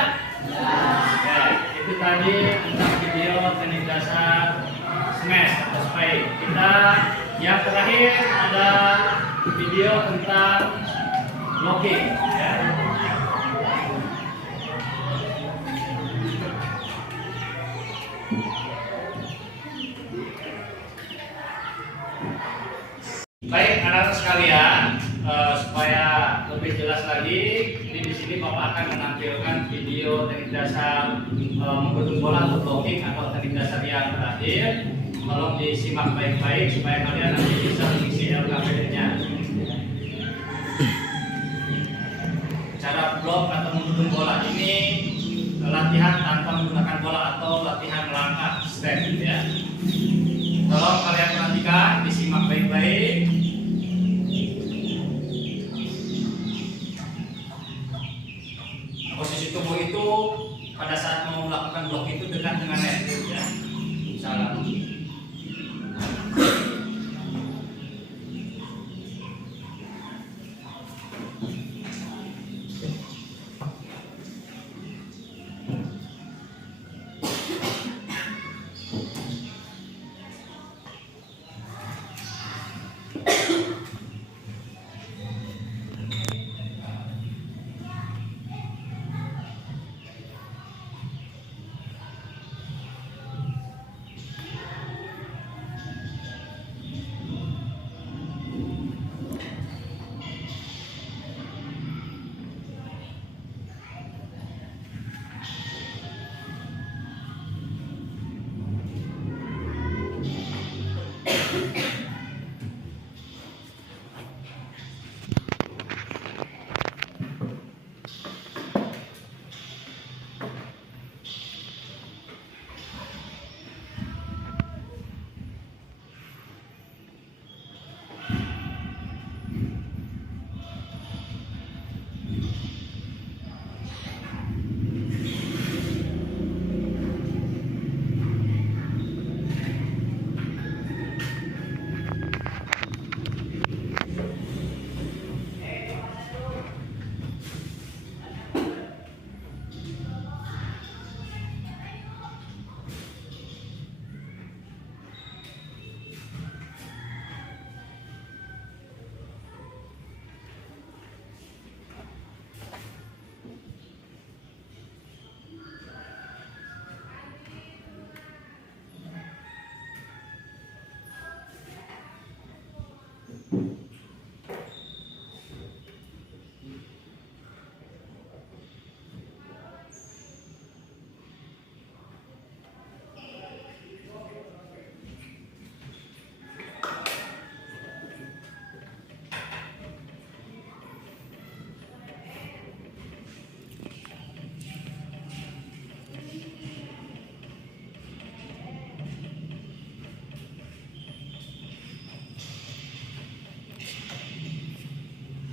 Ya, itu tadi tentang video teknik dasar smash atau spike. Kita yang terakhir ada video tentang blocking, ya. Baik anak-anak sekalian, supaya lebih jelas lagi, ini di sini Bapak akan menampilkan video teknik dasar menggodung bola atau blocking atau teknik dasar yang terakhir. Tolong disimak baik-baik supaya kalian nanti bisa mengisi LKPD-nya. Cara blok atau menggodung bola ini latihan tanpa menggunakan bola atau latihan langkah step, ya. Tolong kalian perhatikan, disimak baik-baik. Posisi tubuh itu pada saat mau melakukan blok itu dekat dengan net, ya. Salah.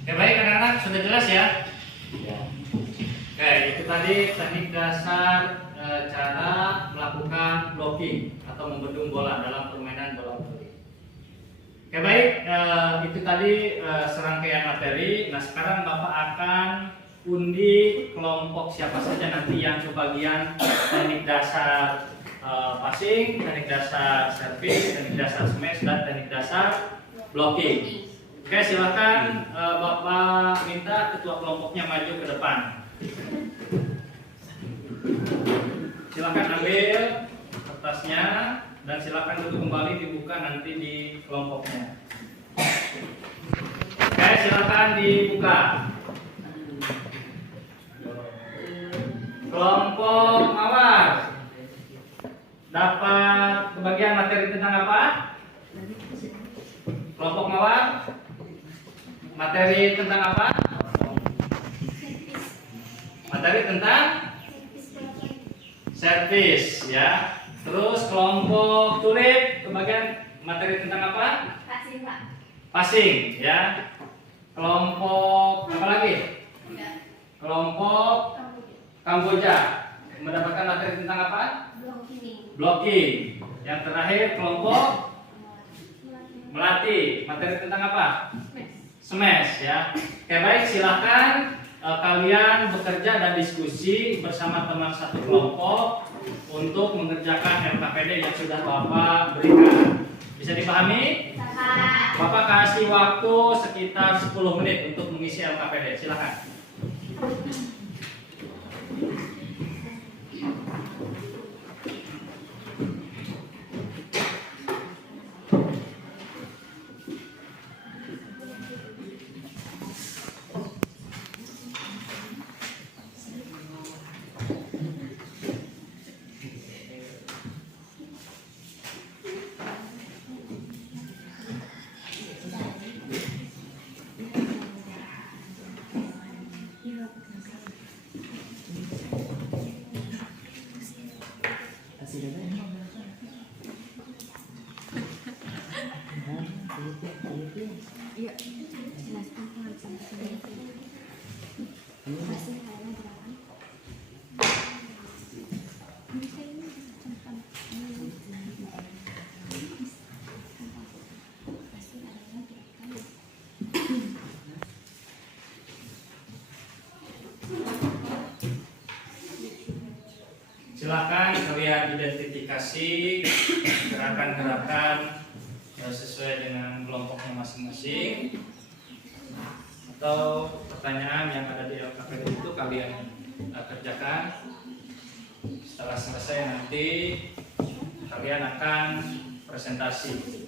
Oke, baik anak-anak, sudah jelas ya? Ya. Oke, itu tadi teknik dasar cara melakukan blocking atau membendung bola dalam permainan bola voli. Oke, baik, itu tadi serangkaian materi. Nah, sekarang Bapak akan undi kelompok siapa saja nanti yang kebagian teknik dasar passing, teknik dasar service, teknik dasar smash, dan teknik dasar blocking. Oke, silakan Bapak minta ketua kelompoknya maju ke depan. Silakan ambil kertasnya dan silakan duduk kembali, dibuka nanti di kelompoknya. Oke, silakan dibuka. Kelompok mawar dapat kebagian materi tentang apa? Kelompok mawar materi tentang apa? Materi tentang servis ya. Terus kelompok tulip kebagian materi tentang apa? Passing, Pak. Passing ya. Kelompok apa lagi? Kelompok Kamboja mendapatkan materi tentang apa? Blocking. Yang terakhir kelompok Melati materi tentang apa? Smash ya. Oke, baik, silahkan kalian bekerja dan diskusi bersama teman satu kelompok untuk mengerjakan LKPD yang sudah Bapak berikan. Bisa dipahami? Bapak kasih waktu sekitar 10 menit untuk mengisi LKPD. Silahkan. Iya, jelaskan pengawasan sendiri. Masih hanya berapa? Silakan kalian identifikasi gerakan-gerakan sesuai dengan kelompoknya masing-masing, atau pertanyaan yang ada di LKPD itu kalian kerjakan. Setelah selesai nanti kalian akan presentasi.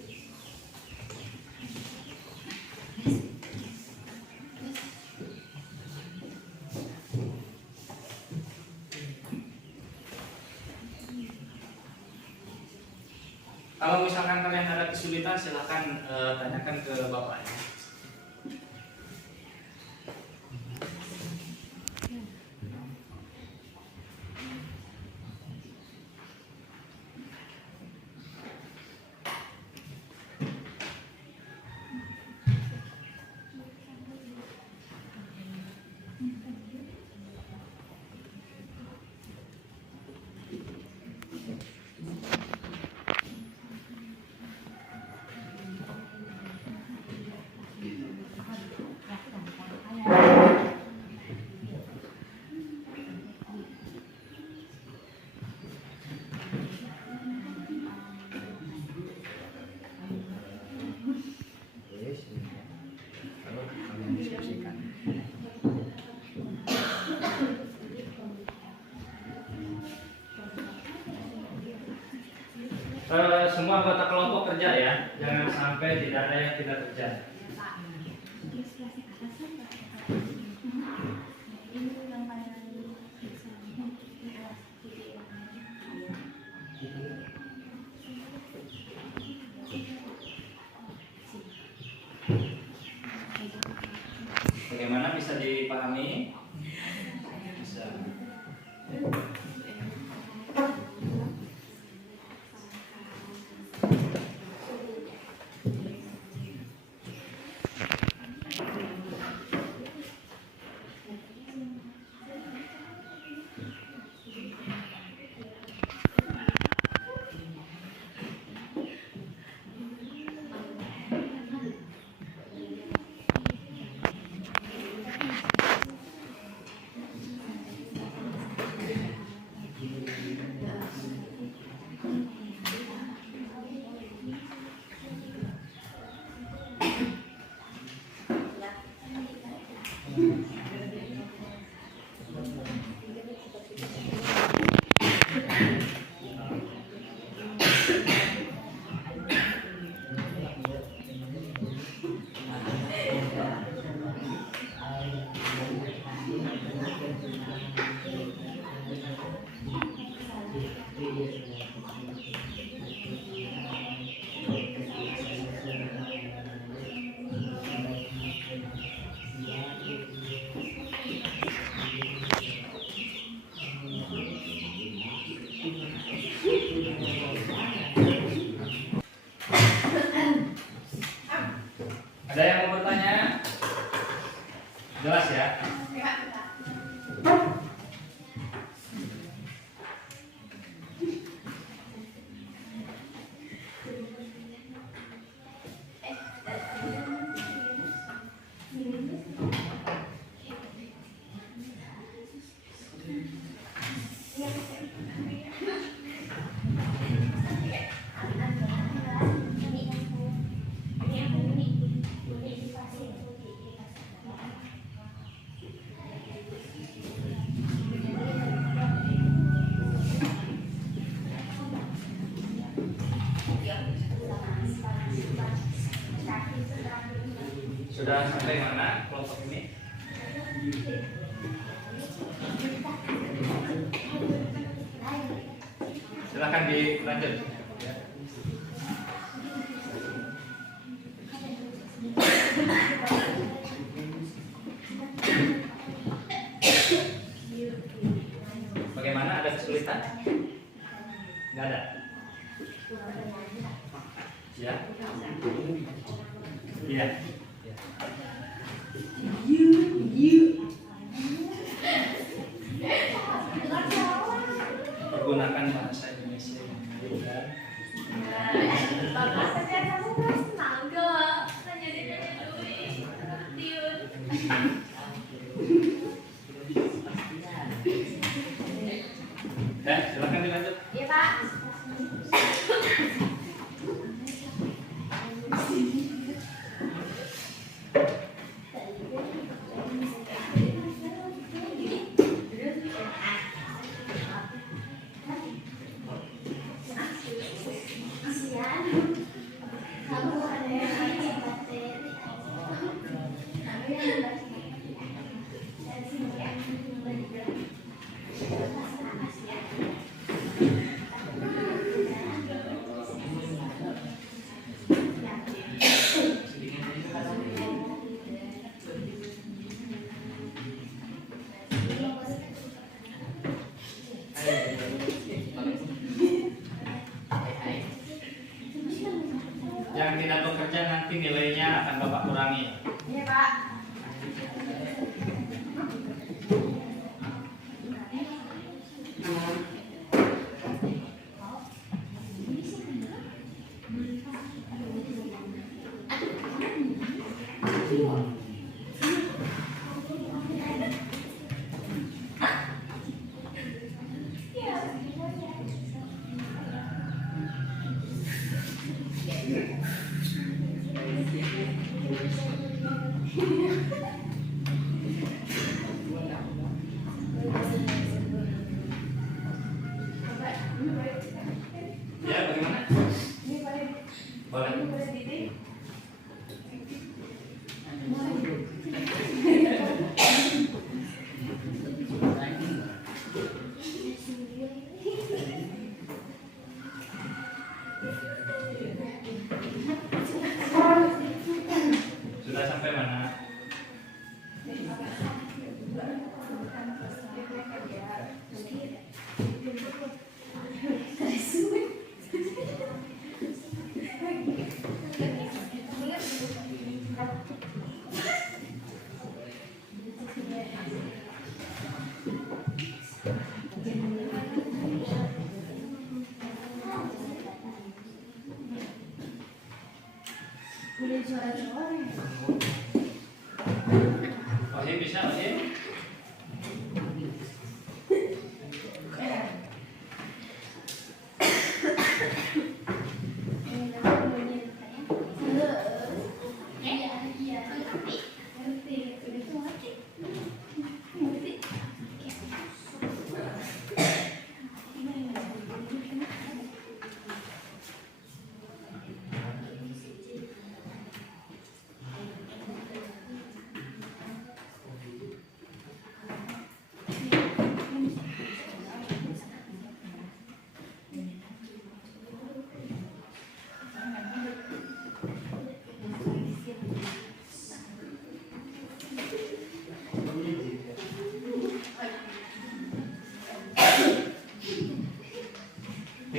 Kalau misalkan kalian ada kesulitan, silahkan tanyakan ke bapaknya. semua anggota kelompok kerja ya, jangan sampai tidak ada yang tidak kerja. Bagaimana bisa dipahami? Bisa. Ada yang mau bertanya? Jelas ya? Sudah sampai mana kelompok ini? Silakan dilanjut. Bagaimana? Ada kesulitan? Nggak ada. Ya. Iya. Gunakan bahasa Indonesia yang baik kan? Silakan dilanjut. Iya, Pak. Yang tidak bekerja nanti nilainya akan Bapak kurangi. Iya, Pak. Ya, bagaimana?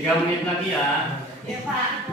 3 menit lagi ya. Ya Pak.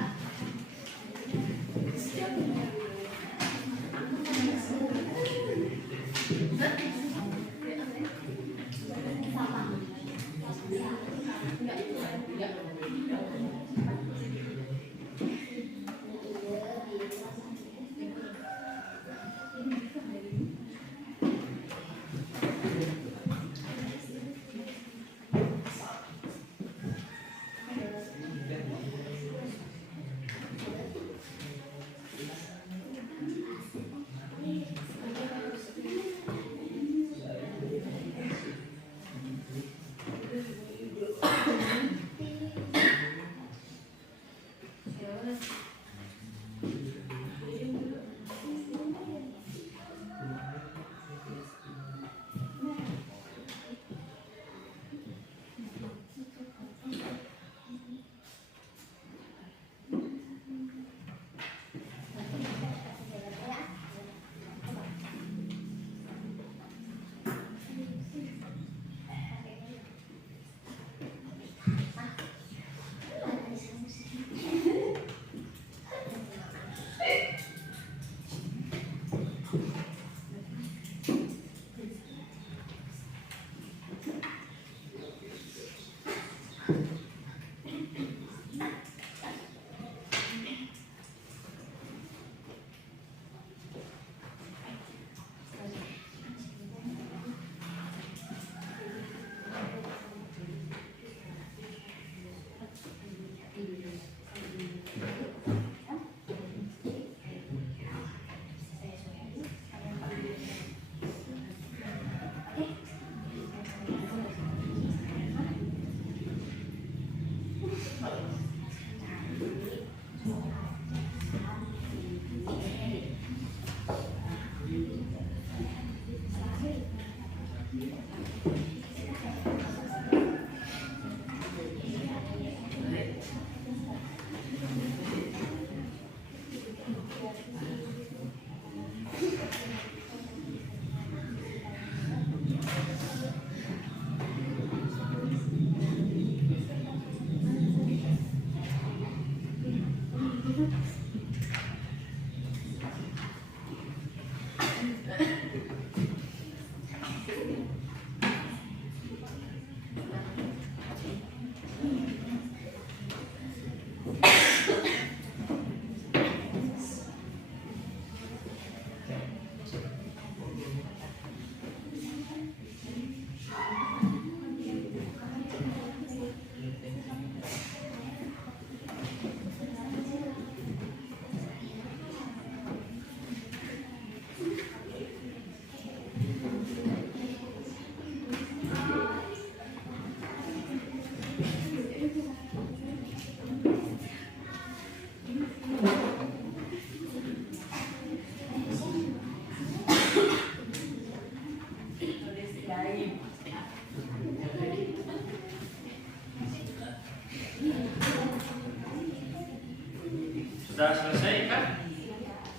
Sudah selesai kan?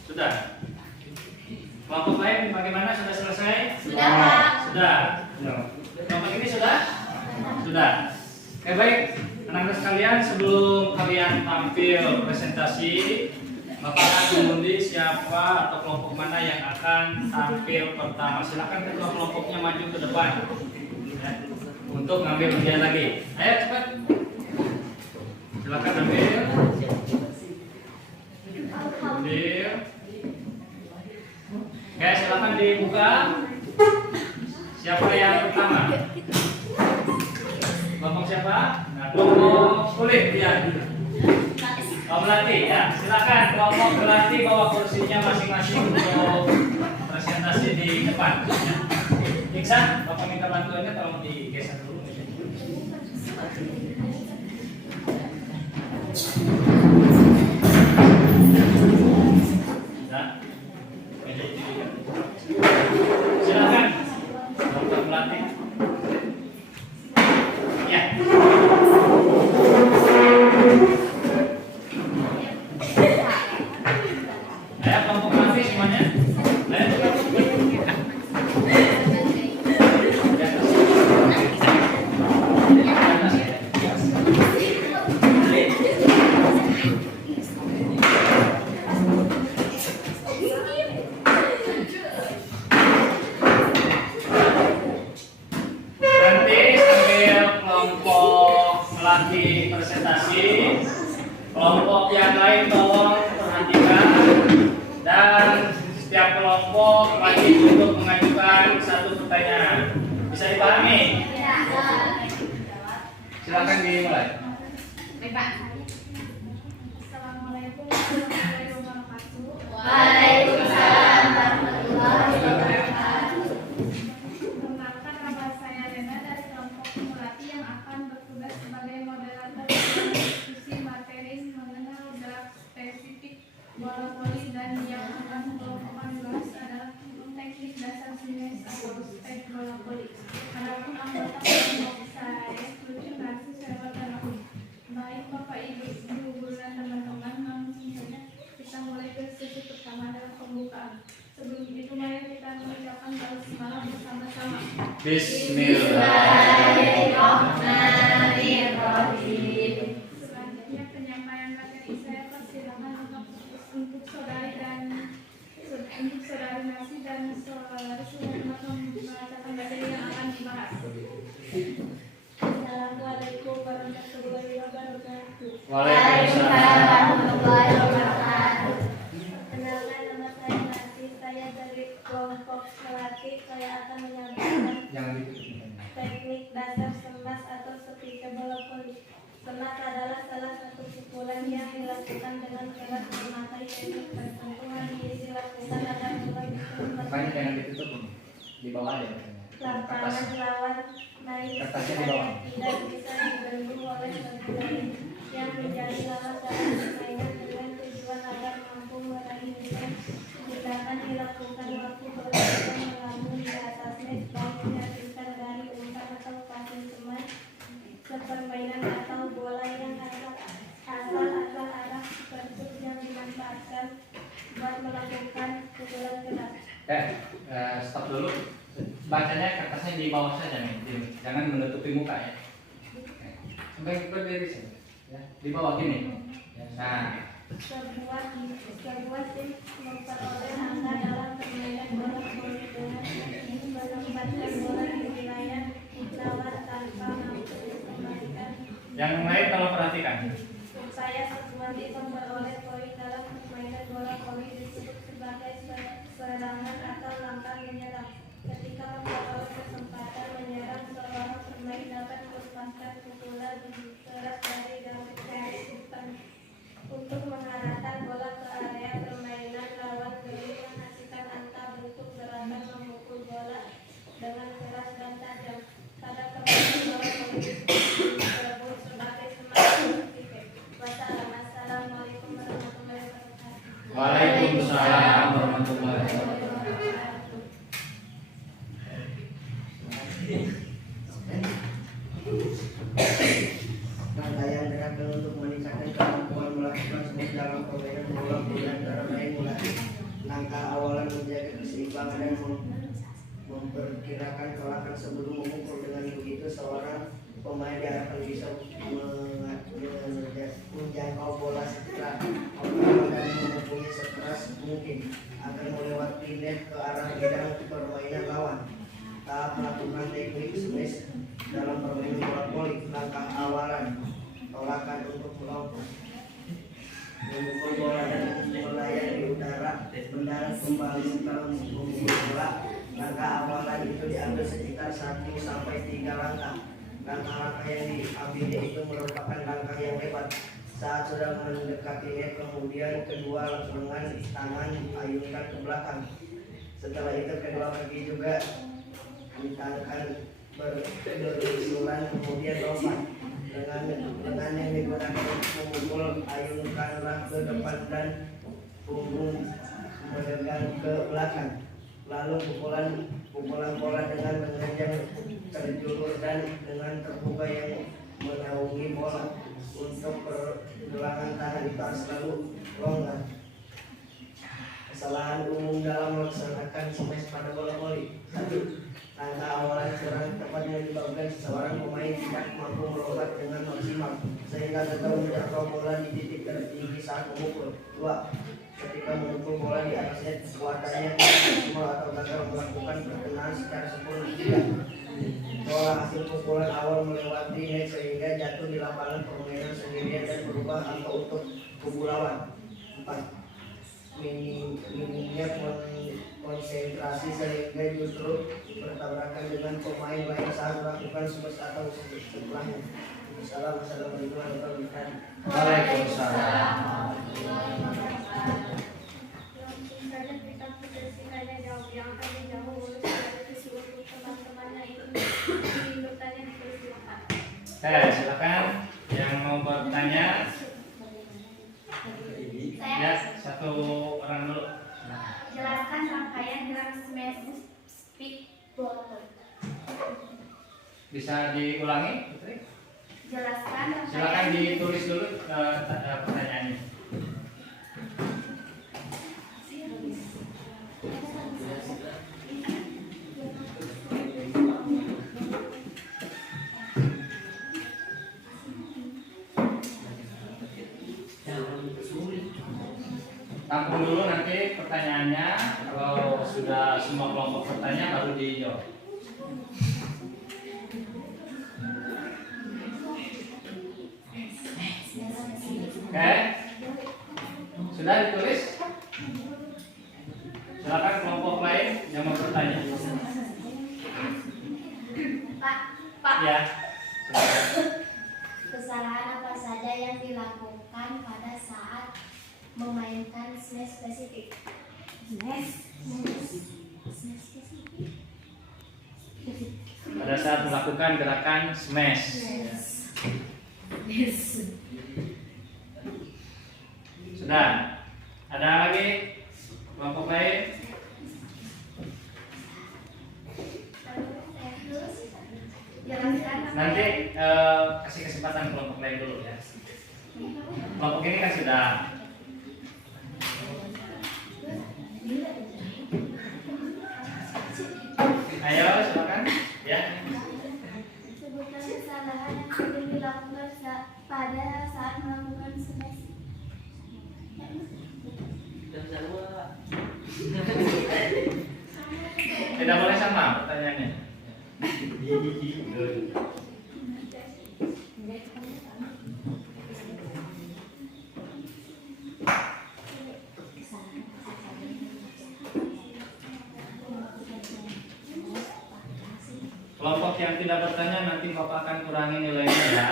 Sudah. Kelompok lain bagaimana? Sudah selesai? Sudah, Pak. Sudah. Kelompok ini sudah? Sudah. Oke, baik. Anak-anak sekalian, sebelum kalian tampil presentasi, Bapak akan mengundi siapa atau kelompok mana yang akan tampil pertama. Silakan ketua kelompoknya maju ke depan ya, untuk ngambil undian lagi. Ayo cepat. Silakan ambil. Ambil. Oke, silakan dibuka. Siapa yang pertama? Kelompok siapa? Nah, kelompok kulit ya. Oh, Melati ya. Silakan kelompok Melati bawa kursinya masing-masing untuk presentasi di depan. Ya. Iksan, Bapak minta bantuannya tolong digeser dulu. Ya. Silakan kelompok Melati. Ya. Ayo kelompok Melati semuanya. Ayo. Di atas. Di atas ya. Setiap kelompok wajib untuk mengajukan satu pertanyaan. Bisa dipahami? Silakan dimulai. Assalamualaikum warahmatullahi wabarakatuh. Waalaikumsalam warahmatullahi wabarakatuh. Perkenalkan, nama saya Lena dari kelompok Melati yang akan bertugas sebagai moderator diskusi materi mengenal draft spesifik bola voli, dan yang akan akan dibahas adalah teknik dasar smash atau step bola voli. Adapun anggota kelompok saya setuju nasi server dan aku. Baik Bapak Ibu, guru dan teman-teman, langsung saja kita mulai ke sesi pertama dalam pembukaan. Sebelum itu mari kita mengucapkan basmalah bersama-sama. Bismillahirrahmanirrahim. Selanjutnya penyampaian materi saya persilakan untuk saudari Nasi dan saudari Suherman membacakan materi yang akan dibahas. Assalamualaikum warahmatullahi wabarakatuh. Waalaikumsalam warahmatullahi wabarakatuh. Perkenalkan, nama saya Nasi, saya dari kelompok Melati. Saya akan menyampaikan teknik dasar semas atau seperti bola voli. Semas adalah salah satu pukulan yang dilakukan dengan keras memakai teknik tertentu yang dilakukan agar bola bisa Makanya jangan ditutup di bawah ya. lapangan lawan naik Kertasnya di bawah. tidak bisa dibendung oleh pemain yang menjadi lawan dalam permainan dengan tujuan agar mampu meraih nilai. Tindakan dilakukan waktu berlaku melamun di atas net, baik dihasilkan dari umpan atau passing semas, sepermainan atau bola yang asal arah persib yang dimanfaatkan buat melakukan pukulan keras. Stop dulu. Bacanya kertasnya di bawah saja nih. Jangan menutupi muka ya. Sampai berdiri saja. Ya, di bawah gini. Nah, Sebuah tim memperoleh angka dalam permainan bola voli dengan menempatkan bola di wilayah lawan tanpa mampu dikembalikan. yang lain kalau perhatikan. Supaya sebuah tim memperoleh poin dalam permainan bola voli disebut sebagai serangan atau langkah menyerang. Ketika memperoleh kesempatan menyerang, seorang pemain dapat melepaskan pukulan keras dari garis depan untuk mengarahkan bola ke area permainan lawan demi menghasilkan angka bentuk gerakan memukul bola dengan keras dan tajam. Pada permainan bola voli disebut sebagai semacam titik. Wassalamualaikum warahmatullahi wabarakatuh. Waalaikumsalam warahmatullahi wabarakatuh. Rangkaian gerakan untuk meningkatkan kemampuan melakukan semua dalam permainan bola voli antara lain mulai langkah awalan menjaga keseimbangan dan memperkirakan gerakan sebelum memukul. Dengan begitu seorang pemain diharapkan bisa menjangkau bola secara optimal dan memukulnya sekeras mungkin agar melewati net ke arah bidang permainan lawan. Tahap melakukan teknik smash dalam permainan bola voli. Langkah awalan, tolakan untuk melompat, memukul bola dan melayang di udara, mendarat kembali setelah memukul bola. Langkah awalan itu diambil sekitar 1 sampai 3 langkah. Langkah-langkah yang diambil itu merupakan langkah yang hebat. Saat sudah mendekati net, kemudian kedua lengan tangan ayunkan ke belakang. Setelah itu kedua kaki juga ditangkan bersusulan, kemudian lompat. Lengan yang digunakan untuk memukul ayunkanlah ke depan dan punggung menegang ke belakang. Lalu pukulan bola dengan lengan yang terjulur dan dengan terbuka yang menaungi bola. Untuk pergelangan tangan itu harus selalu longgar. Kesalahan umum dalam melaksanakan smash pada bola voli. 1. Langkah awalan kurang tepat yang dilakukan seseorang pemain tidak mampu melompat dengan maksimal sehingga tetap menjangkau bola di titik tertinggi saat memukul. 2. Ketika memukul bola di atas net, kekuatannya tidak maksimal atau gagal melakukan perkenaan secara sempurna. 3. Bola hasil pukulan awal melewati net sehingga jatuh di lapangan permainan sendirian dan berubah angka untuk kubu lawan. 4. Minimnya konsentrasi sehingga justru bertabrakan dengan pemain lain saat melakukan smash atau setelahnya. Assalamualaikum warahmatullahi wabarakatuh. Waalaikumsalam. Singkatnya kita singkatnya jawab yang akan dijawab oleh seluruh teman-temannya itu bertanya dipersilakan. Silakan yang mau bertanya. Ya, satu orang dulu. Jelaskan rangkaian gerak smash speed ball. Bisa diulangi, Putri? Jelaskan Silakan ditulis dulu pertanyaannya. Tampung dulu nanti pertanyaannya. Kalau sudah semua kelompok bertanya baru dijawab. Oke, sudah ditulis. Silakan kelompok lain yang mau bertanya. Pak, Ya. Silakan. Kesalahan apa saja yang dilakukan pada saat memainkan smash spesifik? Pada saat melakukan gerakan smash. Sudah. Ada lagi kelompok lain? jelaskan Nanti kasih kesempatan kelompok lain dulu ya. Kelompok ini kan sudah. Ayo silakan. Ya. sebutkan kesalahan yang sering dilakukan pada saat melakukan smash. Tidak boleh sama pertanyaannya. Kelompok yang tidak bertanya nanti Bapak akan kurangi nilainya ya.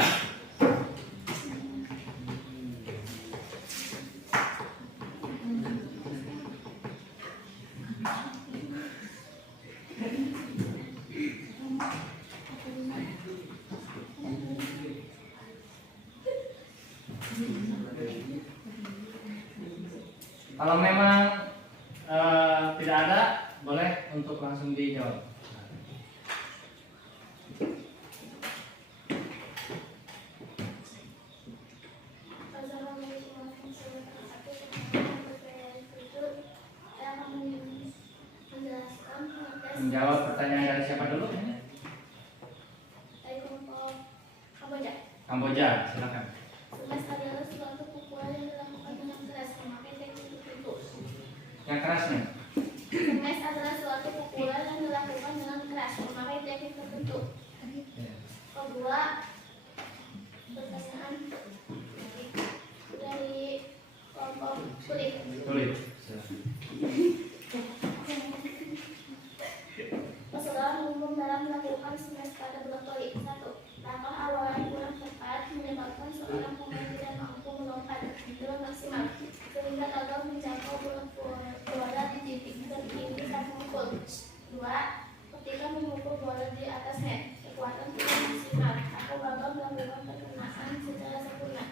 Kalau memang tidak ada, boleh untuk langsung dijawab. Assalamualaikum warahmatullahi wabarakatuh. Saya akan menjelaskan Menjawab pertanyaan dari siapa dulu? dari kelompok Kamboja. Kamboja, silakan. Smash adalah suatu pukulan yang dilakukan dengan keras memakai teknik tertentu. Yang keras nih. Smash adalah suatu pukulan yang dilakukan dengan keras memakai teknik tertentu. Kedua, pertanyaan dari kelompok kulit. Kulit. Kesalahan umum dalam melakukan smash pada bola voli. 1. Langkah awal yang kurang tepat menyebabkan seorang pemain tidak mampu melompat dengan maksimal sehingga gagal menjangkau bola di titik tertinggi saat memukul. 2. Ketika memukul bola di atas net, kekuatan tidak maksimal atau gagal melakukan perkenaan secara sempurna.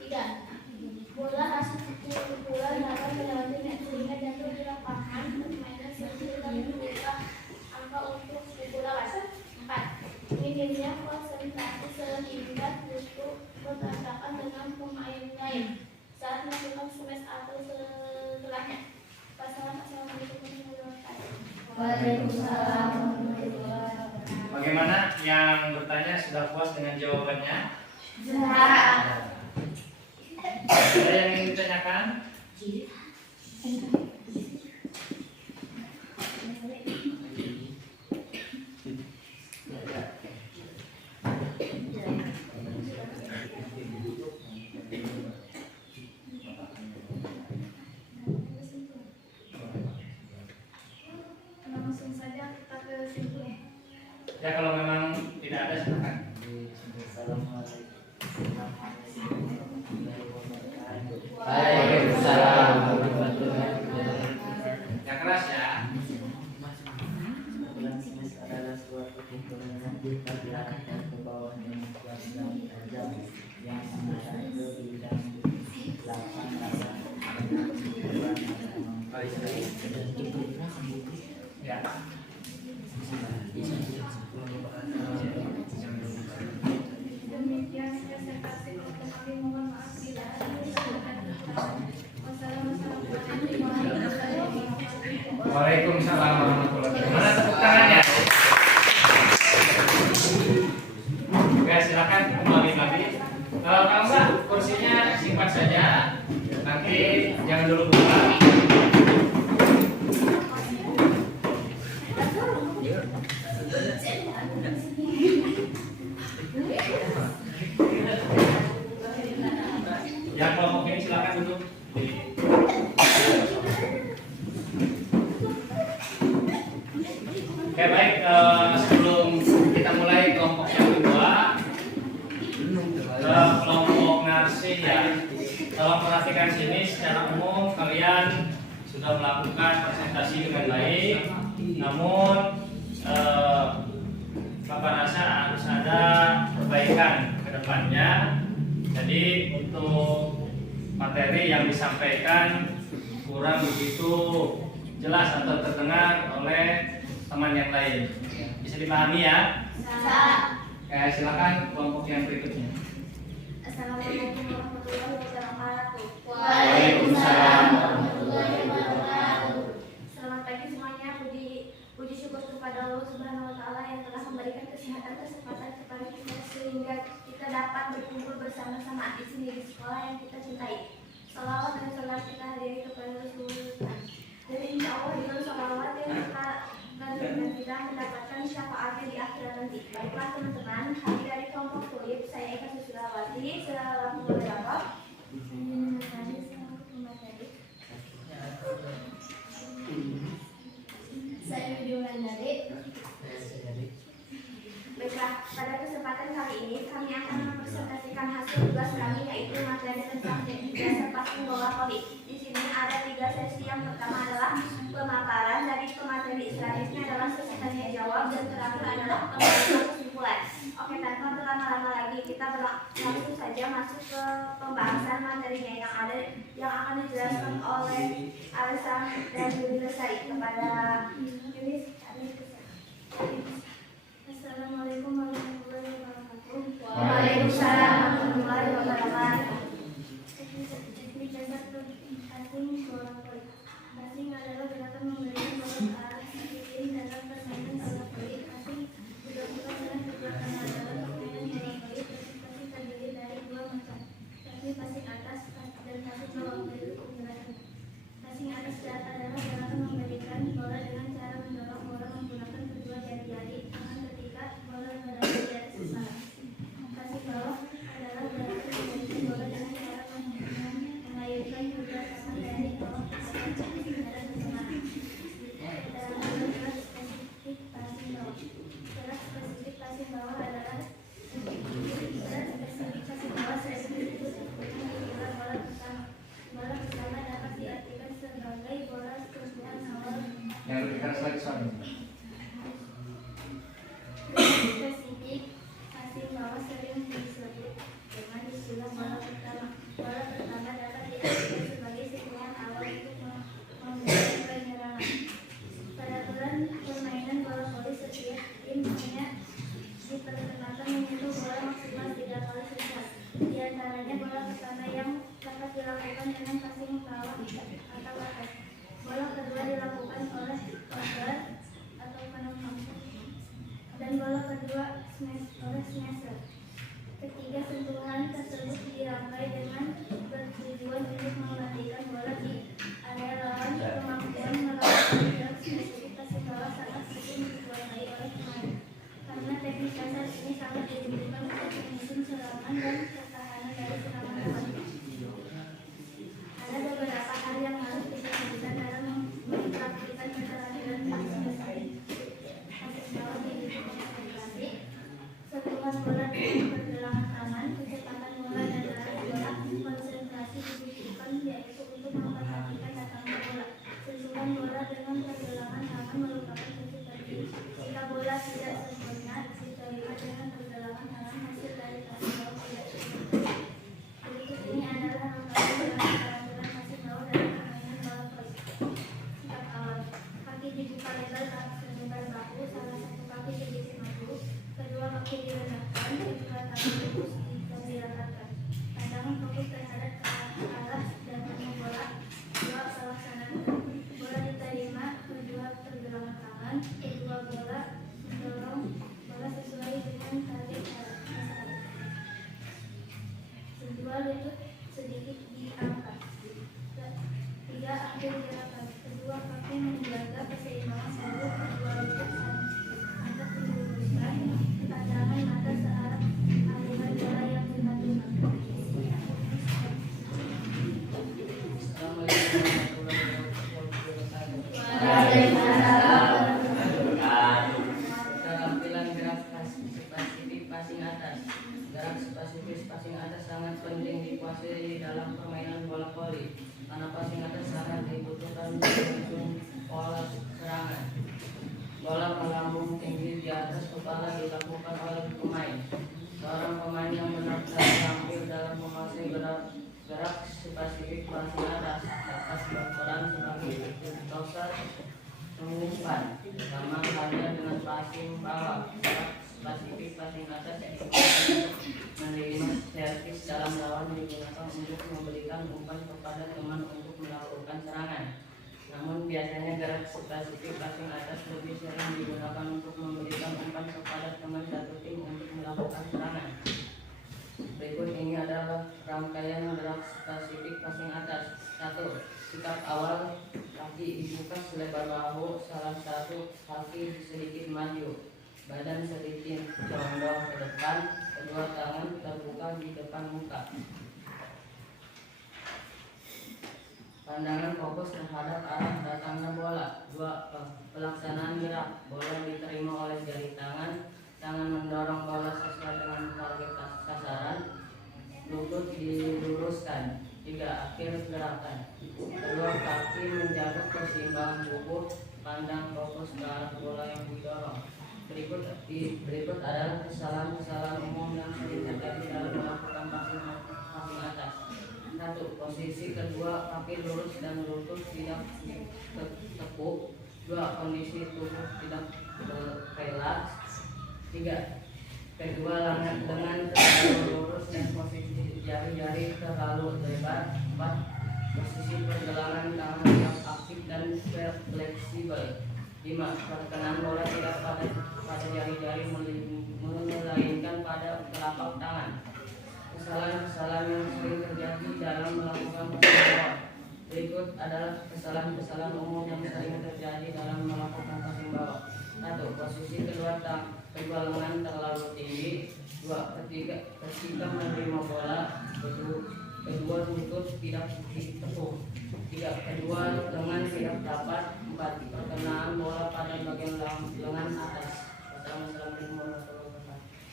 3. Bola hasil pukulan dapat melewati net sehingga jatuh di lapangan permainan sehingga membuka angka untuk kubu lawan. 4. Minimnya konsentrasi sehingga justru bertabrakan dengan pemain lain saat melakukan smash atau setelahnya. Assalamualaikum warahmatullahi wabarakatuh. Waalaikumsalam warahmatullahi wabarakatuh. Bagaimana yang bertanya sudah puas dengan jawabannya? Ada yang ingin ditanyakan? Ya kalau memang tidak ada silakan. Waalaikumsalam warahmatullahi wabarakatuh. Yang keras ya. Semesta adalah suatu pukulan yang diperlihatkan ke bawah dengan kuat dan tajam yang sampai ke bidang 8 rasa Ya. Demikian presentasi untuk kami, mohon maaf bila ada kesalahan. Wassalamualaikum warahmatullahi wabarakatuh. Waalaikumsalam warahmatullahi wabarakatuh. Mana tepuk tangannya? Oke, silakan kembali lagi. Kalau enggak, kursinya simpan saja. Nanti jangan dulu buka. Yang kelompok ini silakan duduk. Oke baik, sebelum kita mulai kelompok yang kedua, kelompok narsi ya. Tolong perhatikan sini, secara umum kalian sudah melakukan presentasi dengan baik, namun Bapak rasa harus ada perbaikan ke depannya. Jadi untuk materi yang disampaikan kurang begitu jelas atau terdengar oleh teman yang lain. Bisa dipahami ya? Oke, silakan kelompok yang berikutnya. Assalamualaikum warahmatullahi wabarakatuh. Waalaikumsalam warahmatullahi wabarakatuh. Selamat pagi semuanya. Puji syukur kepada Allah Subhanahu wa taala yang telah memberikan kesehatan kesempatan kepada kita sehingga kita dapat berkumpul bersama-sama di sini di sekolah yang kita cintai. Salawat dan salam kita hadiri kepada Rasulullah. Dan insya Allah dengan salawat yang kita dan kita mendapatkan syafaatnya di akhirat nanti. Baiklah teman-teman, kami dari kelompok Tulip, saya Eka Susulawati, selaku moderator. Saya Yudi Wulandari. Baiklah, pada kesempatan kali ini kami akan mempresentasikan hasil tugas kami, yaitu materi tentang teknik dasar passing bola voli. Di sini ada 3 sesi. Yang pertama adalah pemaparan, dari pemateri selanjutnya adalah sesi tanya jawab, dan terakhir adalah pemberian kesimpulan. Oke, tanpa berlama-lama lagi kita langsung saja masuk ke pembahasan materinya yang akan dijelaskan oleh Alisan dan Yuni Lesari kepada Yuni. Assalamualaikum warahmatullahi wabarakatuh. Waalaikumsalam warahmatullahi wabarakatuh. Teknik dasar passing bola voli. Passing adalah gerakan memberikan bola ke arah kiri dalam permainan bola voli. Passing dilakukan dengan kekuatan adalah permainan bola voli. Passing terdiri dari 2 macam, yakni passing atas dan passing bawah. Berikut penjelasan. Passing atas adalah gerakan memberikan bola dengan cara mendorong bola menggunakan kedua jari-jari tangan ketika bola berada di atas kepala. Passing bawah adalah gerakan memberikan bola dengan cara mengayunkan kedua tangan dari bawah ke atas secara bersamaan. Spesifik passing bawah. Syarat spesifik passing bawah adalah bola pertama dapat diartikan sebagai bola sentuhan awal. Yang lebih keras lagi soalnya. Spesifik passing bawah sering disebut dengan istilah bola pertama. Bola pertama dapat diartikan sebagai sentuhan awal untuk memulai penyerangan. Peraturan permainan bola voli, setiap tim hanya diperkenalkan menyentuh bola maksimal 3 kali saja. Di antaranya bola pertama yang dapat dilakukan dengan passing bawah atau atas. Bola kedua dilakukan oleh counter atau penopang, dan bola kedua oleh smasher. Ketiga sentuhan tersebut dirangkai dengan bertujuan untuk mematikan bola di area lawan. Kemampuan melakukan gerak spesifik passing bawah sangat sering dikuasai oleh pemain, karena teknik dasar ini sangat dibutuhkan untuk menyusun serangan dan pertahanan dari serangan lawan. Ada beberapa hal yang harus diperhatikan dalam mempraktikkan keterampilan passing dasar. Passing bawah di lebar selembar bahu, salah satu kaki sedikit maju, kedua kaki direndahkan, kedua tangan lurus dirapatkan. Pandangan fokus terhadap ke arah dan penuh bola. Dua, pelaksanakan bola diterima, kedua pergelangan tangan, kedua bola mendorong bola sesuai dengan tarik arah. Kedua lutut sedikit diangkat. Tiga, akhir gerakan. Kedua kaki menjaga keseimbangan lalu kedua lutut angkat diluruskan. Pandangan mata searah aliran bola yang diterima. Keterampilan gerak spesifik passing atas. Gerak spesifik passing atas sangat penting dikuasai dalam permainan bola voli, karena passing atas sangat dibutuhkan untuk menyusun pola serangan. Bola melambung tinggi di atas kepala dilakukan oleh pemain. Seorang pemain yang benar-benar terampil dalam menguasai gerak spesifik passing atas dapat berperan sebagai doser mengumpan, sama halnya dengan passing bawah. Spesifik passing atas digunakan menerima servis dalam lawan digunakan untuk memberikan umpan kepada teman untuk melakukan serangan. Namun biasanya gerak spesifik passing atas lebih sering digunakan untuk memberikan umpan kepada teman satu tim untuk melakukan serangan. Berikut ini adalah rangkaian gerak spesifik passing atas. 1. Sikap awal, kaki dibuka selebar bahu, salah satu kaki sedikit maju, badan sedikit condong ke depan, kedua tangan terbuka di depan muka. Pandangan fokus terhadap arah datangnya bola. 2. Pelaksanaan gerak, bola diterima oleh jari tangan, tangan mendorong bola sesuai dengan target sasaran, lutut diluruskan. 3. Akhir gerakan. Kedua kaki menjaga keseimbangan tubuh, pandang fokus ke arah bola yang didorong. Berikut adalah kesalahan-kesalahan umum yang sering terjadi dalam melakukan passing atas. 1. Posisi kedua kaki lurus dan lutut tidak tekuk. 2. Kondisi tubuh tidak relaks. 3. Kedua lengan terlalu lurus dan posisi jari-jari terlalu lebar. 4. Posisi pergelangan tangan yang aktif dan fleksibel. 5. Perkenan bola tidak pada jari-jari melainkan pada telapak tangan. Kesalahan-kesalahan yang sering terjadi dalam melakukan passing bawah. Berikut adalah kesalahan-kesalahan umum yang sering terjadi dalam melakukan passing bawah. 1. Posisi kedua lengan terlalu tinggi. 2. Ketika menerima bola, kedua lutut tidak ditekuk. 3. Kedua lengan tidak dapat. 4. Perkenaan bola pada bagian lengan atas.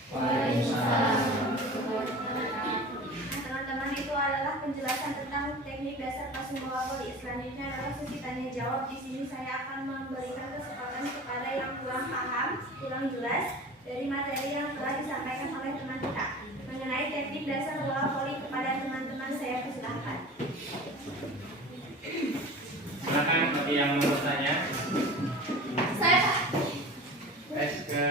Wassalamualaikum warahmatullahi wabarakatuh. Teman-teman, itu adalah penjelasan tentang teknik dasar passing bola voli. Selanjutnya adalah sesi tanya jawab. Di sini saya akan memberikan kesempatan kepada yang kurang paham, kurang jelas dari materi yang telah disampaikan oleh teman kita mengenai teknik dasar bola voli. Kepada teman-teman saya persilahkan. Silakan bagi yang mau bertanya. Saya Ke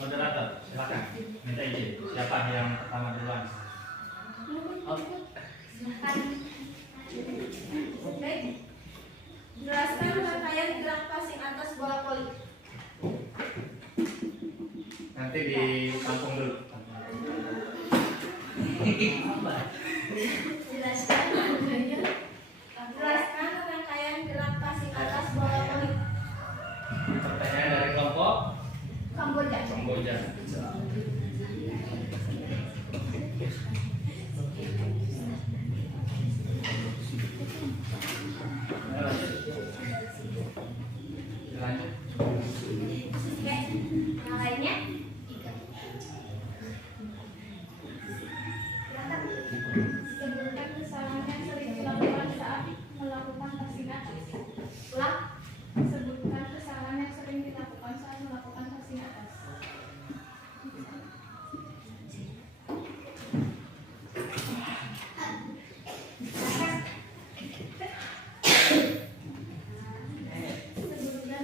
moderator, silakan. Minta izin. Siapa yang pertama duluan? Silakan. Baik. Jelaskan rangkaian gerak passing atas bola voli. Nanti ditampung dulu. Jelaskan rangkaian gerak passing atas bola voli. Pertanyaan dari kelompok Kamboja. Kamboja. Lanjut. Yang lainnya? Silakan. Sebutkan kesalahan yang sering dilakukan saat melakukan passing atas. Ulang. Sebutkan kesalahan yang sering dilakukan saat melakukan passing atas. Sebutkan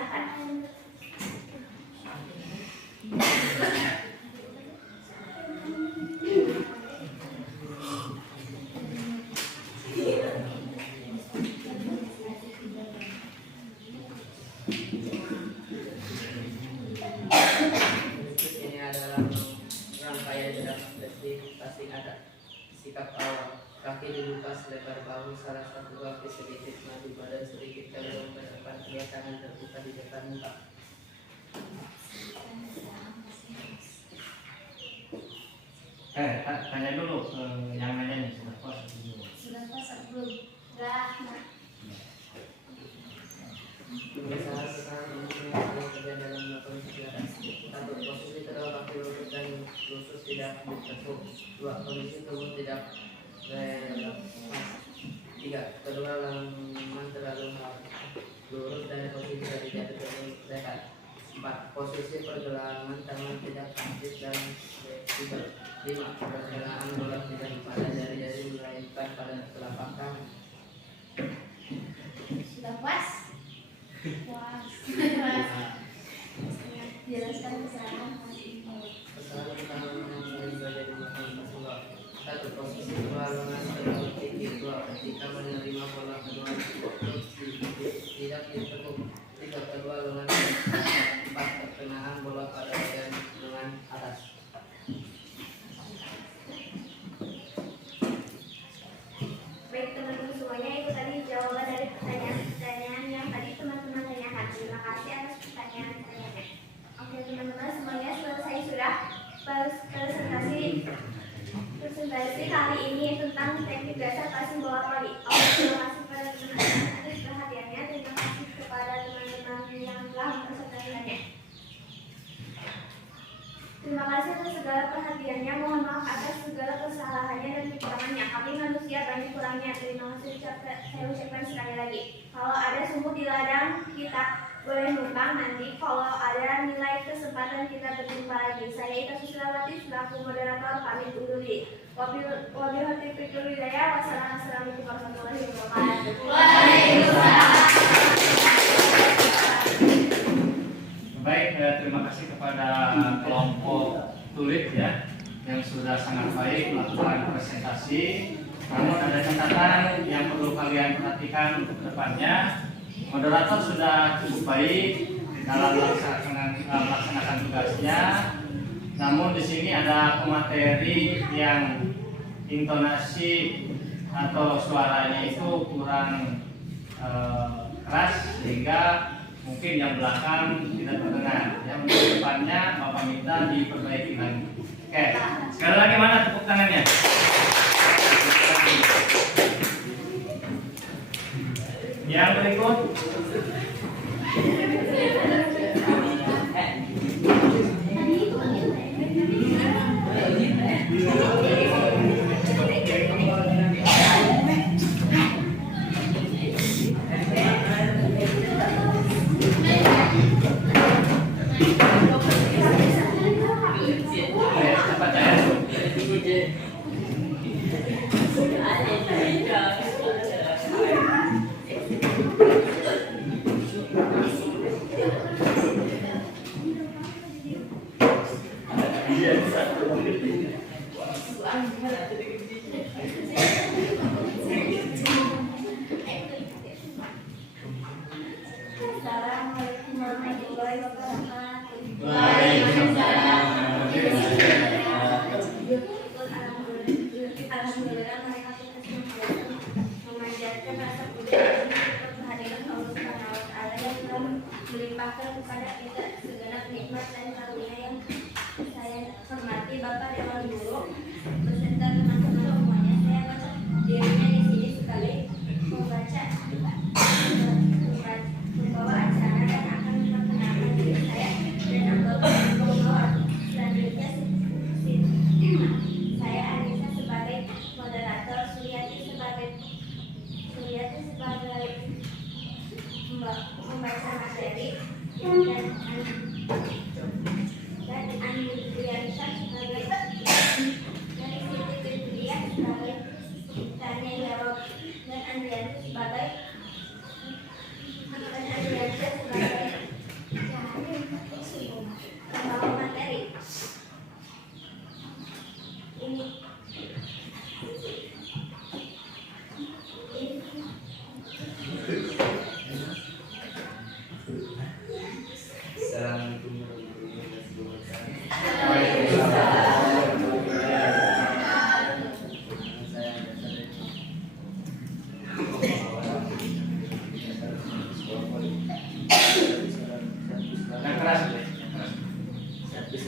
silakan. Ini adalah rangkaian gerak detik pasti ada sikap awal. Kaki dibuka selebar bahu, salah satu kaki sedikit maju, badan sedikit cenderung ke depan, kedua tangan terbuka di depan muka. Tanya dulu yang nanya nih sudah puas dulu. Sudah puasa belum? Enggak. Berusaha sekarang untuk melakukan kerja dalam melakukan kegiatan. Satu, posisi kedua kaki lutut dan lutut tidak ditekuk. Dua, kondisi tubuh tidak relevan. Tiga, kedua lengan terlalu lurus dan posisi dari jatuh terlalu dekat. Empat, posisi pergelangan tangan tidak aktif dan fleksibel. Lima, pergelangan bola tidak pada jari-jari melainkan pada telapak tangan. Sudah puas? Puas. Jelaskan kesalahan Kesalahan utama yang menjadi masalah kedua. Satu, posisi dua lengan terlalu tinggi. Dua, ketika menerima bola kedua tidak ditekuk. Tiga, kedua lengan. Empat, perkenaan bola pada bagian lengan atas. Baik teman-teman semuanya, itu tadi jawaban dari pertanyaan-pertanyaan yang tadi teman-teman tanyakan. Terima kasih atas pertanyaan-pertanyaannya. Oke teman-teman semuanya, selesai sudah presentasi kali ini tentang teknik dasar passing bola voli. Oke, terima kasih pada teman-teman atas perhatiannya. Terima kasih kepada teman-teman yang telah mempresentasikannya. Terima kasih atas segala perhatiannya. Mohon maaf atas segala kesalahannya dan kekurangannya. Kami manusia banyak kurangnya. Terima kasih saya ucapkan sekali lagi. Kalau ada sumur di ladang, kita boleh numpang nanti. Kalau ada nilai kesempatan, kita berjumpa lagi. Saya Ita Susilawati selaku moderator pamit undur diri. Wabillahi taufiq wal hidayah. Wassalamualaikum warahmatullahi wabarakatuh. Baik, terima kasih kepada kelompok Tulip ya yang sudah sangat baik melakukan presentasi. Namun ada catatan yang perlu kalian perhatikan untuk kedepannya. Moderator sudah cukup baik dalam melaksanakan tugasnya. Namun di sini ada pemateri yang intonasi atau suaranya itu kurang keras sehingga mungkin yang belakang tidak terdengar. Yang untuk depannya Bapak minta diperbaiki lagi. Oke, sekali lagi mana tepuk tangannya? Yang berikut. Cepat ya. Assalamualaikum warahmatullahi wabarakatuh. Alhamdulillah mereka memanjatkan rasa puji untuk kehadiran Allah Subhanahu wa Ta'ala yang telah melimpahkan kepada kita segenap nikmat dan karunia yang saya hormati Bapak Dewan Guru beserta teman-teman semuanya. Saya baca dirinya di sini sekali membawa acara dan akan memperkenalkan diri saya dan anggota selanjutnya. Saya Anissa sebagai moderator, Suryati sebagai membaca materi, dan Andriansa sebagai tanya jawab, dan Andriansa sebagai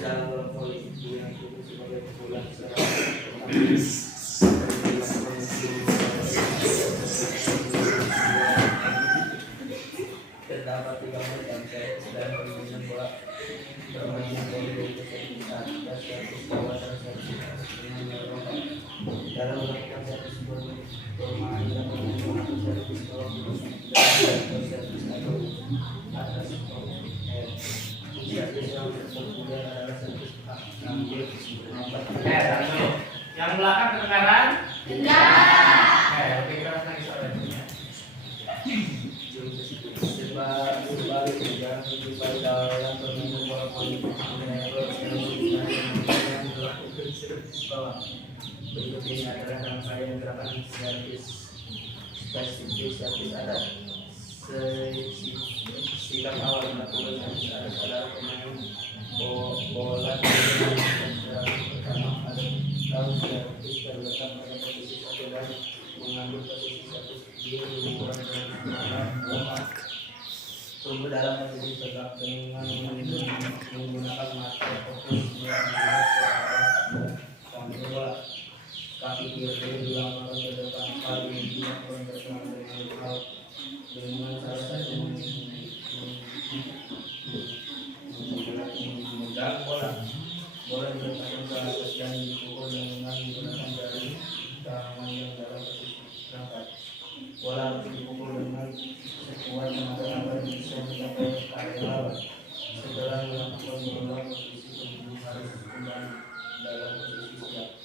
Dalam bola voli yang cukup sebagai pukulan secara terdapat 3 macam servis dan permainan bola. Permainan bola yaitu servis atas, servis bawah, dan servis dengan melompat. Dalam melakukan servis bermain dapat menggunakan servis bawah atau servis atas. Servis yang terpopuler adalah servis ambil melompat. Tahan dulu. Yang belakang kedengaran? Oke, kita lagi soalnya. Sebalik yang dipakai dalam permainan bola voli yang dilakukan servis bawah. Berikut ini adalah rangkaian gerakan servis spesifik servis atas. Sikap awal melakukan servis atas adalah pemain bola pertama atau servis terletak pada posisi 1 dan mengambil posisi 1 di lingkungan bola. Tumbuh dalam posisi tegak dengan menggunakan mata fokus yang melihat ke arah samping bola. Kaki kiri dilambangkan ke depan, kaki dilambangkan ke depan dengan salah satu memegang bola. Bola diletakkan ke atas dan dipukul dengan menggunakan jari tangan yang dalam posisi berangkat. Bola harus dipukul dengan sekuat tenaga agar bisa mencapai area lawan. Setelah melakukan bola, posisi pemburu harus kembali dalam posisi siap.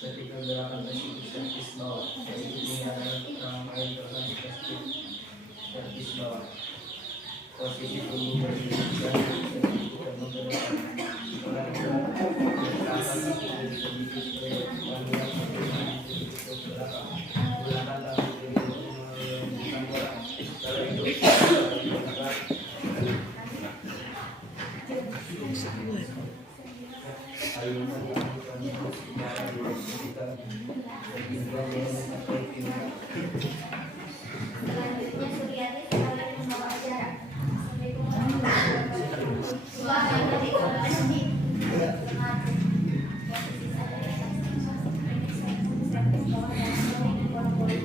Ketika gerakan spesifik servis bawah, spesifik ini adalah rangkaian gerakan spesifik servis bawah. Posisi tubuh berdiri dan spesifik terbang ke depan. Bola digerakkan dari posisi supaya panjang ke belakang. Gunakan kaki kiri untuk melembutkan bola. Setelah itu gunakan ayunan yang untuk sejarah di kita bertujuan mencapai final. Selanjutnya Suryati sekalian membawa acara. Assalamualaikum warahmatullahi wabarakatuh. Dua member isolasi. Posisi saya servis bawah dan permainan bola voli.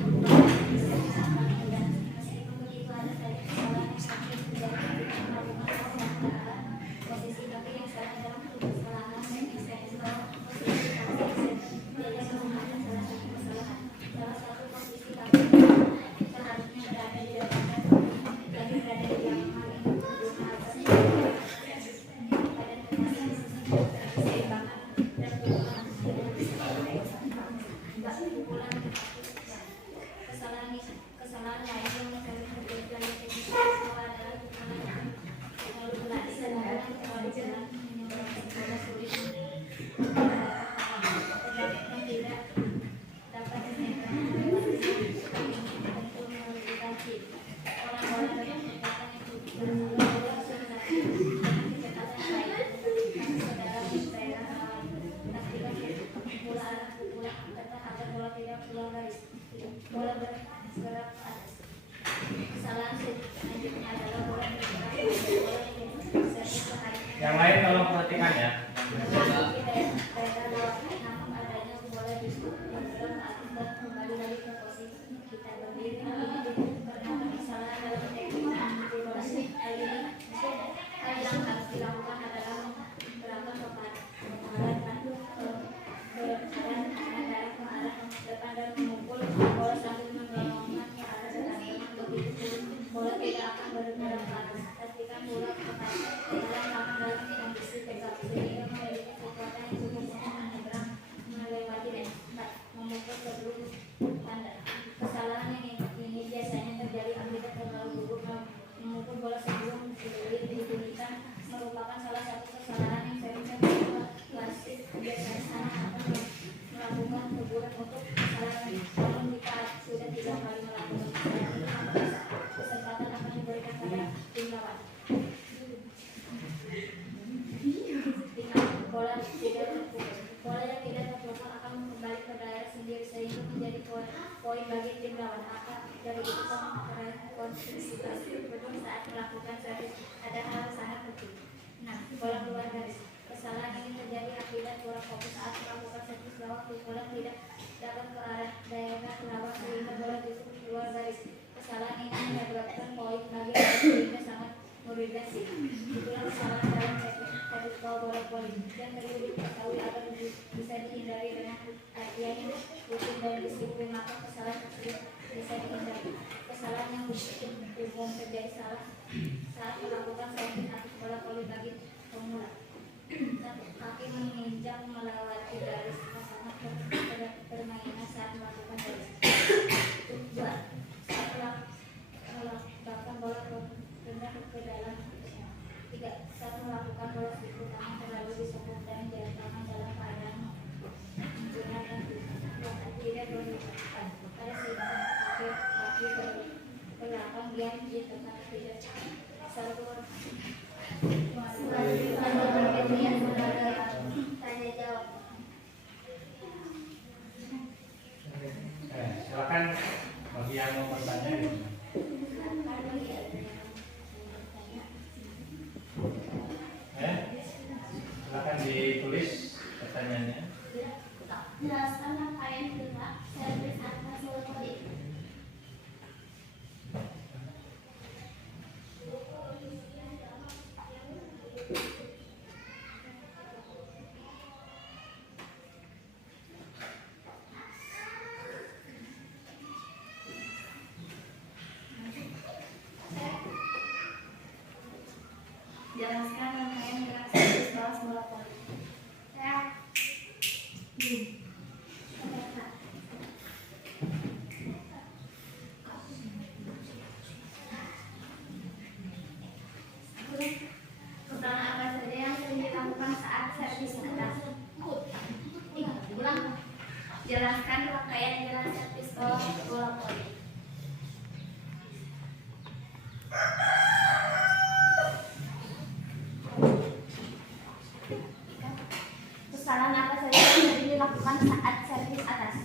Meskipun begitu ada saja kesalahan yang sakit menjadi melakukan kesalahan. Posisi kaki yang salah dalam kesalahan dan servis bawah. Posisi kaki tidak menggunakan salah satu kesalahan. Salah satu posisi kaki seharusnya berada di depan dan berada di belakang badan posisi keseimbangan dan pukulan kesalahan lain yang sering terjadi dalam teknik sekolah adalah pukulan lalu berlatih dan kembali jalan menyebabkan bola sulit yang tidak dapat dimainkan bola bergerak ke atas. Kesalahan selanjutnya adalah bola bergerak ke atas. Yang lain tolong perhatikan ya. Namun adanya bola di bergerak ke atas dan kembali lagi ke posisi kita berdiri. Terdapat kesalahan dalam teknik manipulasi. Hal yang harus dilakukan adalah gerakan berarah ke arah depan dan memukul bola sambil menggelongan ke arah depan. Begitu bola tidak akan bergerak ke atas. Pastikan bola tepat dalam tangan kondisi tegak sehingga memiliki kekuatan yang cukup untuk menyeberang melewati dan memukul sebelum tanda. Kesalahan ini biasanya terjadi akibat terlalu gugup memukul bola sebelum dibunyikan merupakan salah satu kesalahan yang sering terjadi. Klasik biasanya akan melakukan teguran untuk kesalahan. Namun jika sudah 3 kali melakukan kesalahan, kesempatan akan diberikan pada tim lawan. Jika bola tidak terpukul, bola yang tidak terpukul akan kembali ke daerah sendiri sehingga menjadi poin bagi tim lawan. Dari itu konsentrasi saat melakukan servis terjadi akibat kurang fokus saat melakukan servis bawah bola tidak dapat ke arah daerah lawan sehingga bola justru keluar garis. Kesalahan ini menyebabkan poin bagi lawan sehingga sangat merugikan. Itulah kesalahan dalam teknik bola voli dan perlu diketahui agar bisa dihindari dengan latihan rutin dan disiplin, maka kesalahan tersebut bisa dihindari. Kesalahan yang umum terjadi saat melakukan servis atau bola voli bagi pemula. Satu, kaki menginjak melewati garis pasangan permainan saat melakukan garis. Dua, saat melakukan bola rendah ke dalam. Tiga, saat melakukan bola siku tangan terlalu disebut dan jari tangan dalam keadaan menggunakan tidak dilakukan pada sehingga kaki belakang diam di tempat tidak satu. Tanya jawab. Silakan bagi yang mau bertanya gitu. Silakan ditulis pertanyaannya. Jelaskan rangkaian gerak servis atas bola voli. Jelaskan rangkaian gerak servis bawah bola voli. Pertama, apa saja yang sering dilakukan saat servis atas? Ulang. Jelaskan rangkaian gerak servis bawah bola voli. Kesalahan apa saja yang sering dilakukan saat servis atas?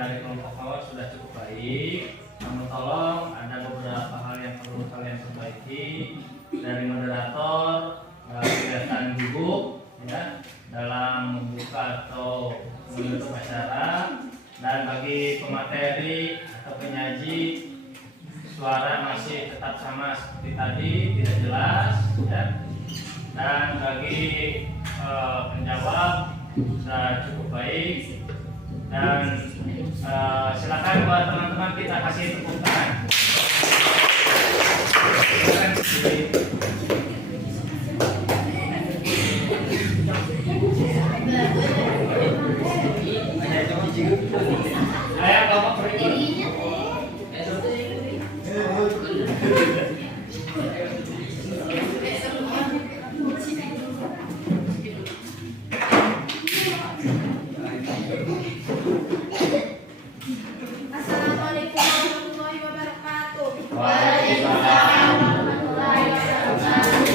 dari kelompok awal sudah cukup baik. Namun tolong ada beberapa hal yang perlu kalian perbaiki dari moderator, kelihatan gugup ya dalam membuka atau menutup acara, dan bagi pemateri atau penyaji suara masih tetap sama seperti tadi, tidak jelas ya. Dan bagi penjawab sudah cukup baik, dan silakan buat teman-teman kita kasih tepuk tangan. Ayo kelompok berikut. Assalamualaikum warahmatullahi wabarakatuh. Waalaikumsalam warahmatullahi wabarakatuh.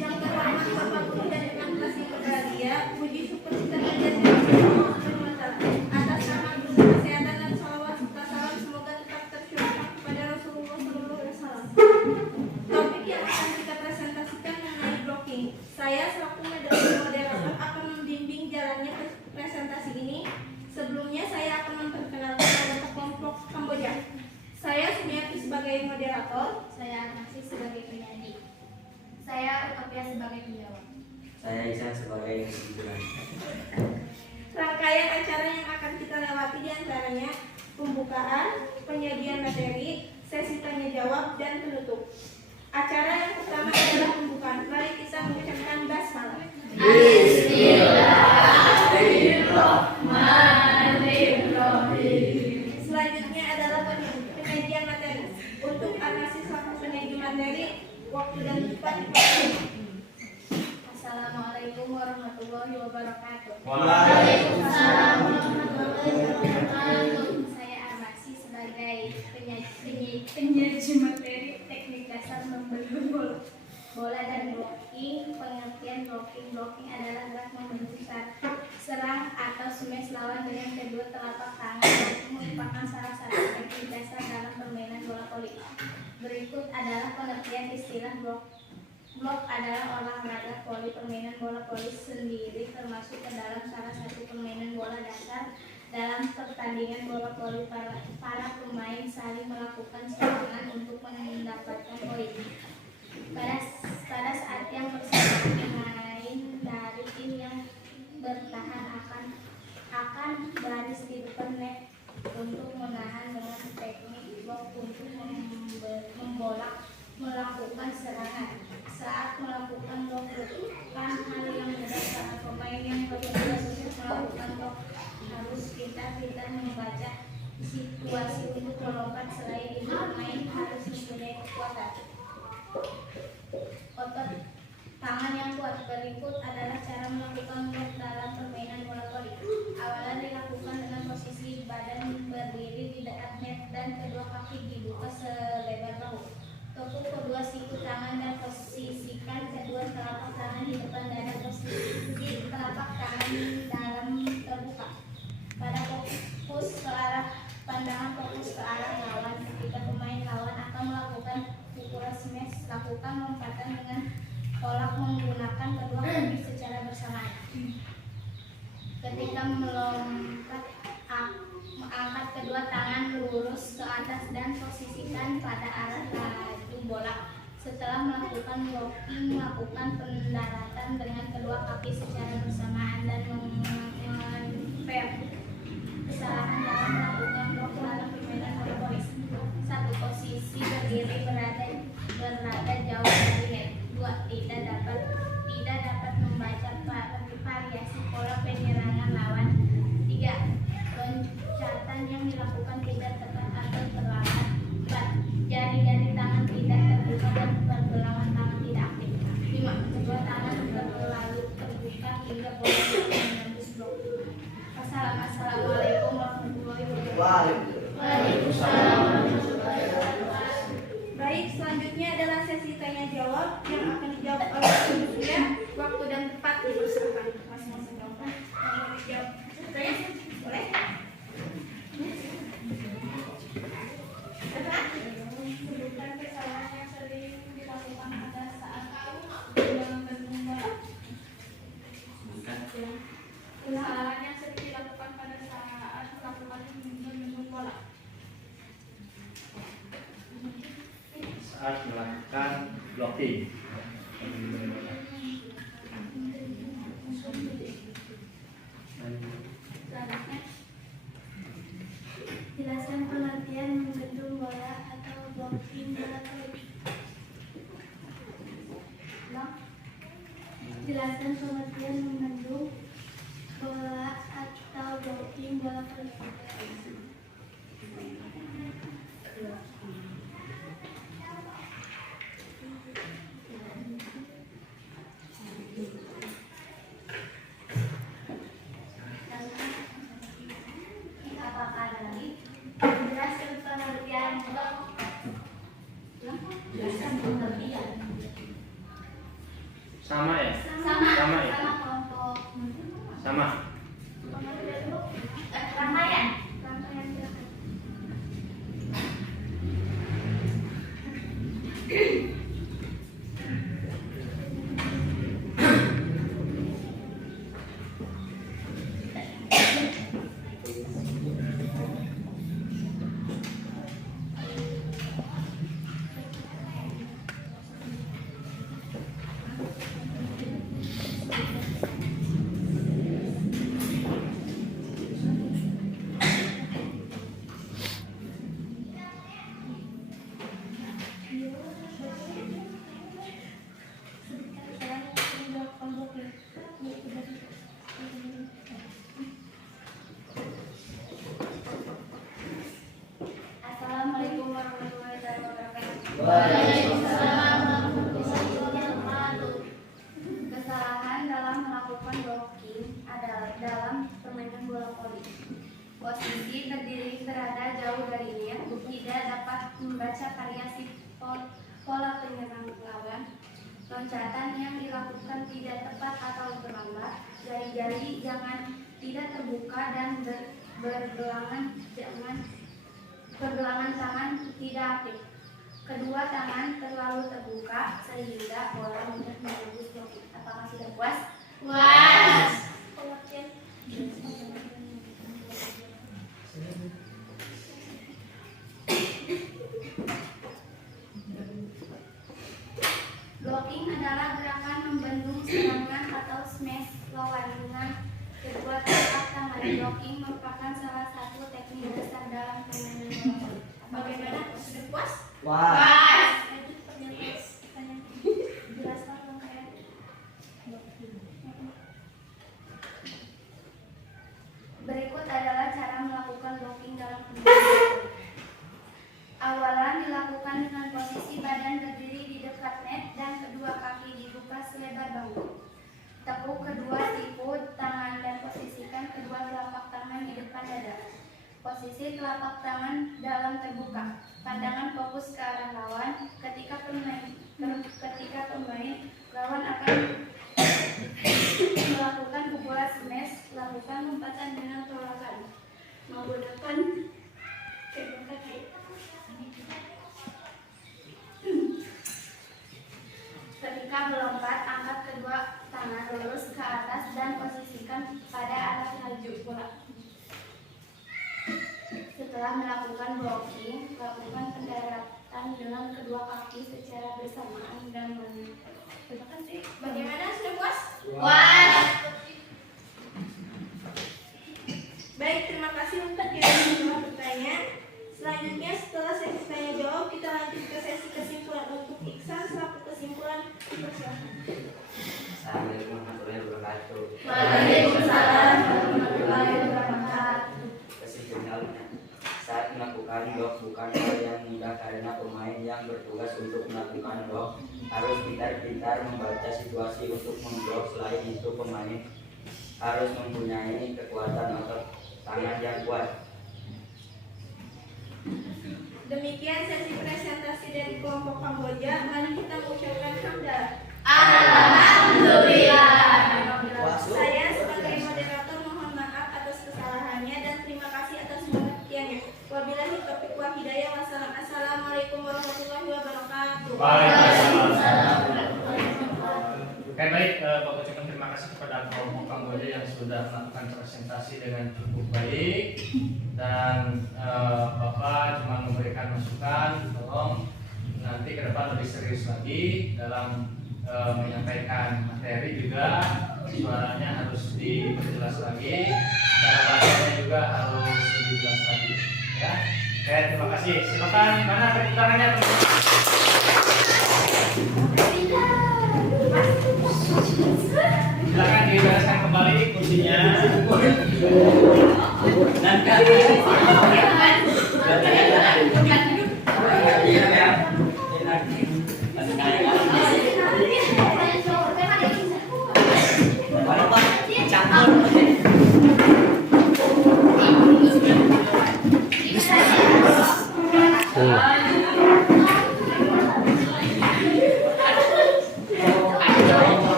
Yang terhormat Bapak Guru dan Dekan kelas yang berbahagia, puji syukur kita panjatkan atas nama Guru Kesehatan dan salawat serta salam semoga tetap tercurahkan kepada Rasulullah SAW. Topik yang akan kita presentasikan mengenai blocking. Saya selaku moderator akan membimbing jalannya presentasi ini. Sebelumnya saya akan memperkenalkan anggota kelompok Kamboja. Saya Sumiati sebagai moderator. Saya Armasi sebagai penyanyi. Saya Utopia sebagai penjawab. Saya Isan sebagai kesimpulan. Rangkaian acara yang akan kita lewati diantaranya pembukaan, penyajian materi, sesi tanya jawab, dan penutup. Acara yang pertama adalah pembukaan. Mari kita mengucapkan basmalah. Selanjutnya adalah penyajian materi. Untuk analisis selaku penyaji materi, waktu dan tempat dipakai. Assalamualaikum warahmatullahi wabarakatuh. Waalaikumsalam. Saya Armasi sebagai penyaji materi teknik dasar membentuk bola dan blocking. Pengertian blocking adalah gerak membentuk serang atau smash lawan dengan kedua telapak tangan, yang merupakan salah satu teknik dasar dalam permainan bola voli. Berikut adalah pengertian istilah blok. Blok adalah olahraga voli. Permainan bola voli sendiri termasuk ke dalam salah satu permainan bola dasar. Dalam pertandingan bola voli, para pemain saling melakukan serangan untuk mendapatkan poin. Pada saat yang bersamaan, pemain dari tim yang bertahan akan baris di depan net untuk menahan dengan teknik blok untuk membolak melakukan serangan. Saat melakukan blok bukan hal yang mudah para pemain yang berbeda sukses melakukan blok harus pintar-pintar membaca situasi untuk melompat. Selain itu pemain harus mempunyai kekuatan otot tangan yang kuat. Berikut adalah cara melakukan blok dalam permainan bola voli. Awalan dilakukan dengan posisi badan berdiri di dekat net dan kedua kaki dibuka selebar bahu. Tepuk kedua siku tangan dan posisikan kedua telapak tangan di depan dada. Posisi telapak tangan dalam terbuka. Pada fokus ke arah pandangan fokus ke arah lawan. Ketika pemain lawan akan melakukan pukulan smash, lakukan lompatan dengan tolak menggunakan kedua kaki secara bersamaan. Ketika melompat, angkat kedua tangan lurus ke atas dan posisikan pada arah laju bola. Setelah melakukan blocking, melakukan pendaratan dengan kedua kaki secara bersamaan dan memper kesalahan dalam melakukan blok dalam permainan bola voli. 1. Posisi berdiri berada jauh dari net. 2. Tidak dapat membaca variasi pola penyerangan lawan. 3. Loncatan yang dilakukan tidak tepat atau terlambat. 4. Jari-jari tangan tidak terbuka dan pergelangan tangan tidak aktif. 5. Kedua tangan terlalu terbuka hingga bola menembus blok. Assalamualaikum warahmatullahi wabarakatuh. Waalaikumsalam. Baik, selanjutnya adalah sesi tanya jawab yang akan dijawab oleh panitia. Waktu dan tempat dipersilakan masing-masing jawaban. Yang mau dijawab, boleh? saat melakukan blocking. Selanjutnya, jelaskan pengertian membendung bola atau blocking bola voli. Ulang. Jelaskan pengertian membendung bola atau blocking bola voli. Apakah ada lagi? Jelaskan pengertian. Jelaskan pengertian. Sama ya? Sama ya? kelompok. Sama. Rangkaian. Rangkaian gerakan. Assalamualaikum warahmatullahi wabarakatuh. Waalaikumsalam warahmatullahi wabarakatuh. Kesalahan dalam melakukan blocking adalah dalam permainan bola voli. Posisi berdiri berada jauh dari net, tidak dapat membaca variasi pola penyerang lawan. Loncatan yang dilakukan tidak tepat atau terlambat. Jari-jari jangan tidak terbuka dan pergelangan tangan tidak aktif. Kedua tangan terlalu terbuka sehingga bola mudah menembus blocking. Apakah sudah puas? Puas. Pengertian. Blocking adalah gerakan membendung serangan atau smash lawan dengan kedua telapak tangan. Blocking merupakan salah satu teknik dasar dalam permainan bola voli. Bagaimana? Sudah puas? Wah. Lanjut pertanyaan. Jelaskan rangkaian blocking. Berikut adalah cara melakukan blocking dalam permainan bola voli. Awalan dilakukan dengan posisi badan berdiri di dekat net dan kedua kaki dibuka selebar bangku. Tekuk kedua siku tangan dan posisikan kedua telapak tangan di depan dada. Posisi telapak tangan dalam terbuka. Pandangan fokus ke arah lawan. Ketika pemain lawan akan melakukan pukulan smash, lakukan lompatan dengan tolakan menggunakan kedua kaki. Ketika melompat, angkat kedua tangan lurus ke atas dan posisikan pada arah laju bola. Setelah melakukan blocking, lakukan pendaratan dengan kedua kaki secara bersamaan dan terima kasih. Bagaimana? Sudah puas? Puas. Baik, terima kasih untuk yang menjawab pertanyaan. Selanjutnya setelah sesi tanya jawab, kita lanjut ke sesi kesimpulan. Untuk Iksan selaku kesimpulan, dipersilakan. Assalamualaikum warahmatullahi wabarakatuh. Waalaikumsalam warahmatullahi wabarakatuh. Kesimpulan, saat melakukan blok bukan hal yang mudah karena pemain yang bertugas untuk melakukan blok harus pintar-pintar membaca situasi untuk memblok. Selain itu, pemain harus mempunyai kekuatan otot tangan yang kuat. Demikian sesi presentasi dari kelompok Kamboja. Mari kita mengucapkan hamdalah. Alhamdulillah. Saya sebagai moderator mohon maaf atas kesalahannya dan terima kasih atas pengertiannya. Wabillahi taufiq wal hidayah. Wassalamualaikum warahmatullahi wabarakatuh. Waalaikumsalam. Oke, baik, Bapak ucapkan terima kasih kepada kelompok Kamboja yang sudah melakukan presentasi dengan cukup baik dan Bapak cuma memberikan masukan, tolong nanti ke depan lebih serius lagi dalam menyampaikan materi juga suaranya harus diperjelas lagi, cara bacanya juga harus lebih jelas lagi ya. Oke, terima kasih. Silakan mana tepuk tangannya teman-teman. Silakan dibereskan kembali kursinya.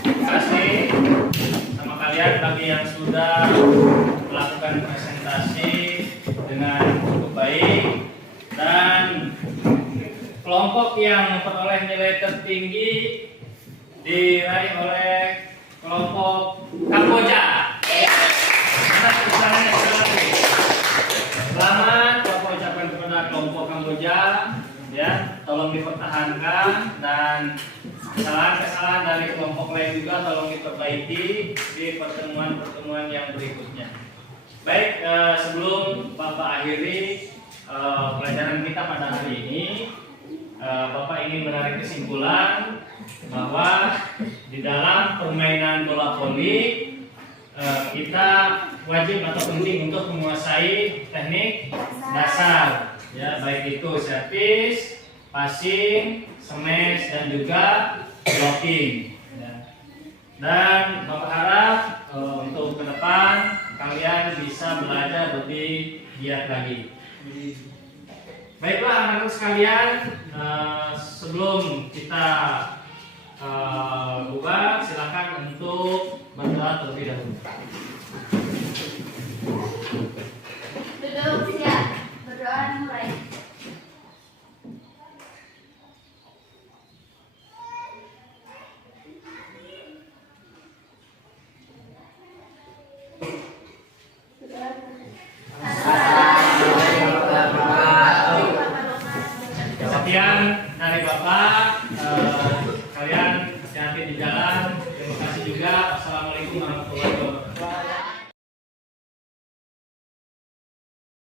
Terima kasih sama kalian bagi yang sudah melakukan presentasi dengan cukup baik, dan kelompok yang memperoleh nilai tertinggi diraih oleh kelompok Kamboja. Mana tulisannya sekali lagi. Selamat Bapak ucapkan kepada kelompok Kamboja, ya, tolong dipertahankan, dan kesalahan-kesalahan dari kelompok lain juga tolong diperbaiki di pertemuan-pertemuan yang berikutnya. Baik, sebelum Bapak akhiri pelajaran kita pada hari ini, Bapak ingin menarik kesimpulan bahwa di dalam permainan bola voli kita wajib atau penting untuk menguasai teknik dasar, ya, baik itu servis, passing, smash, dan juga blocking. Ya. Dan Bapak harap untuk ke depan kalian bisa belajar lebih giat lagi. Baiklah anak-anak sekalian, sebelum kita buka, silakan untuk berdoa terlebih dahulu. Duduk siap, berdoa mulai.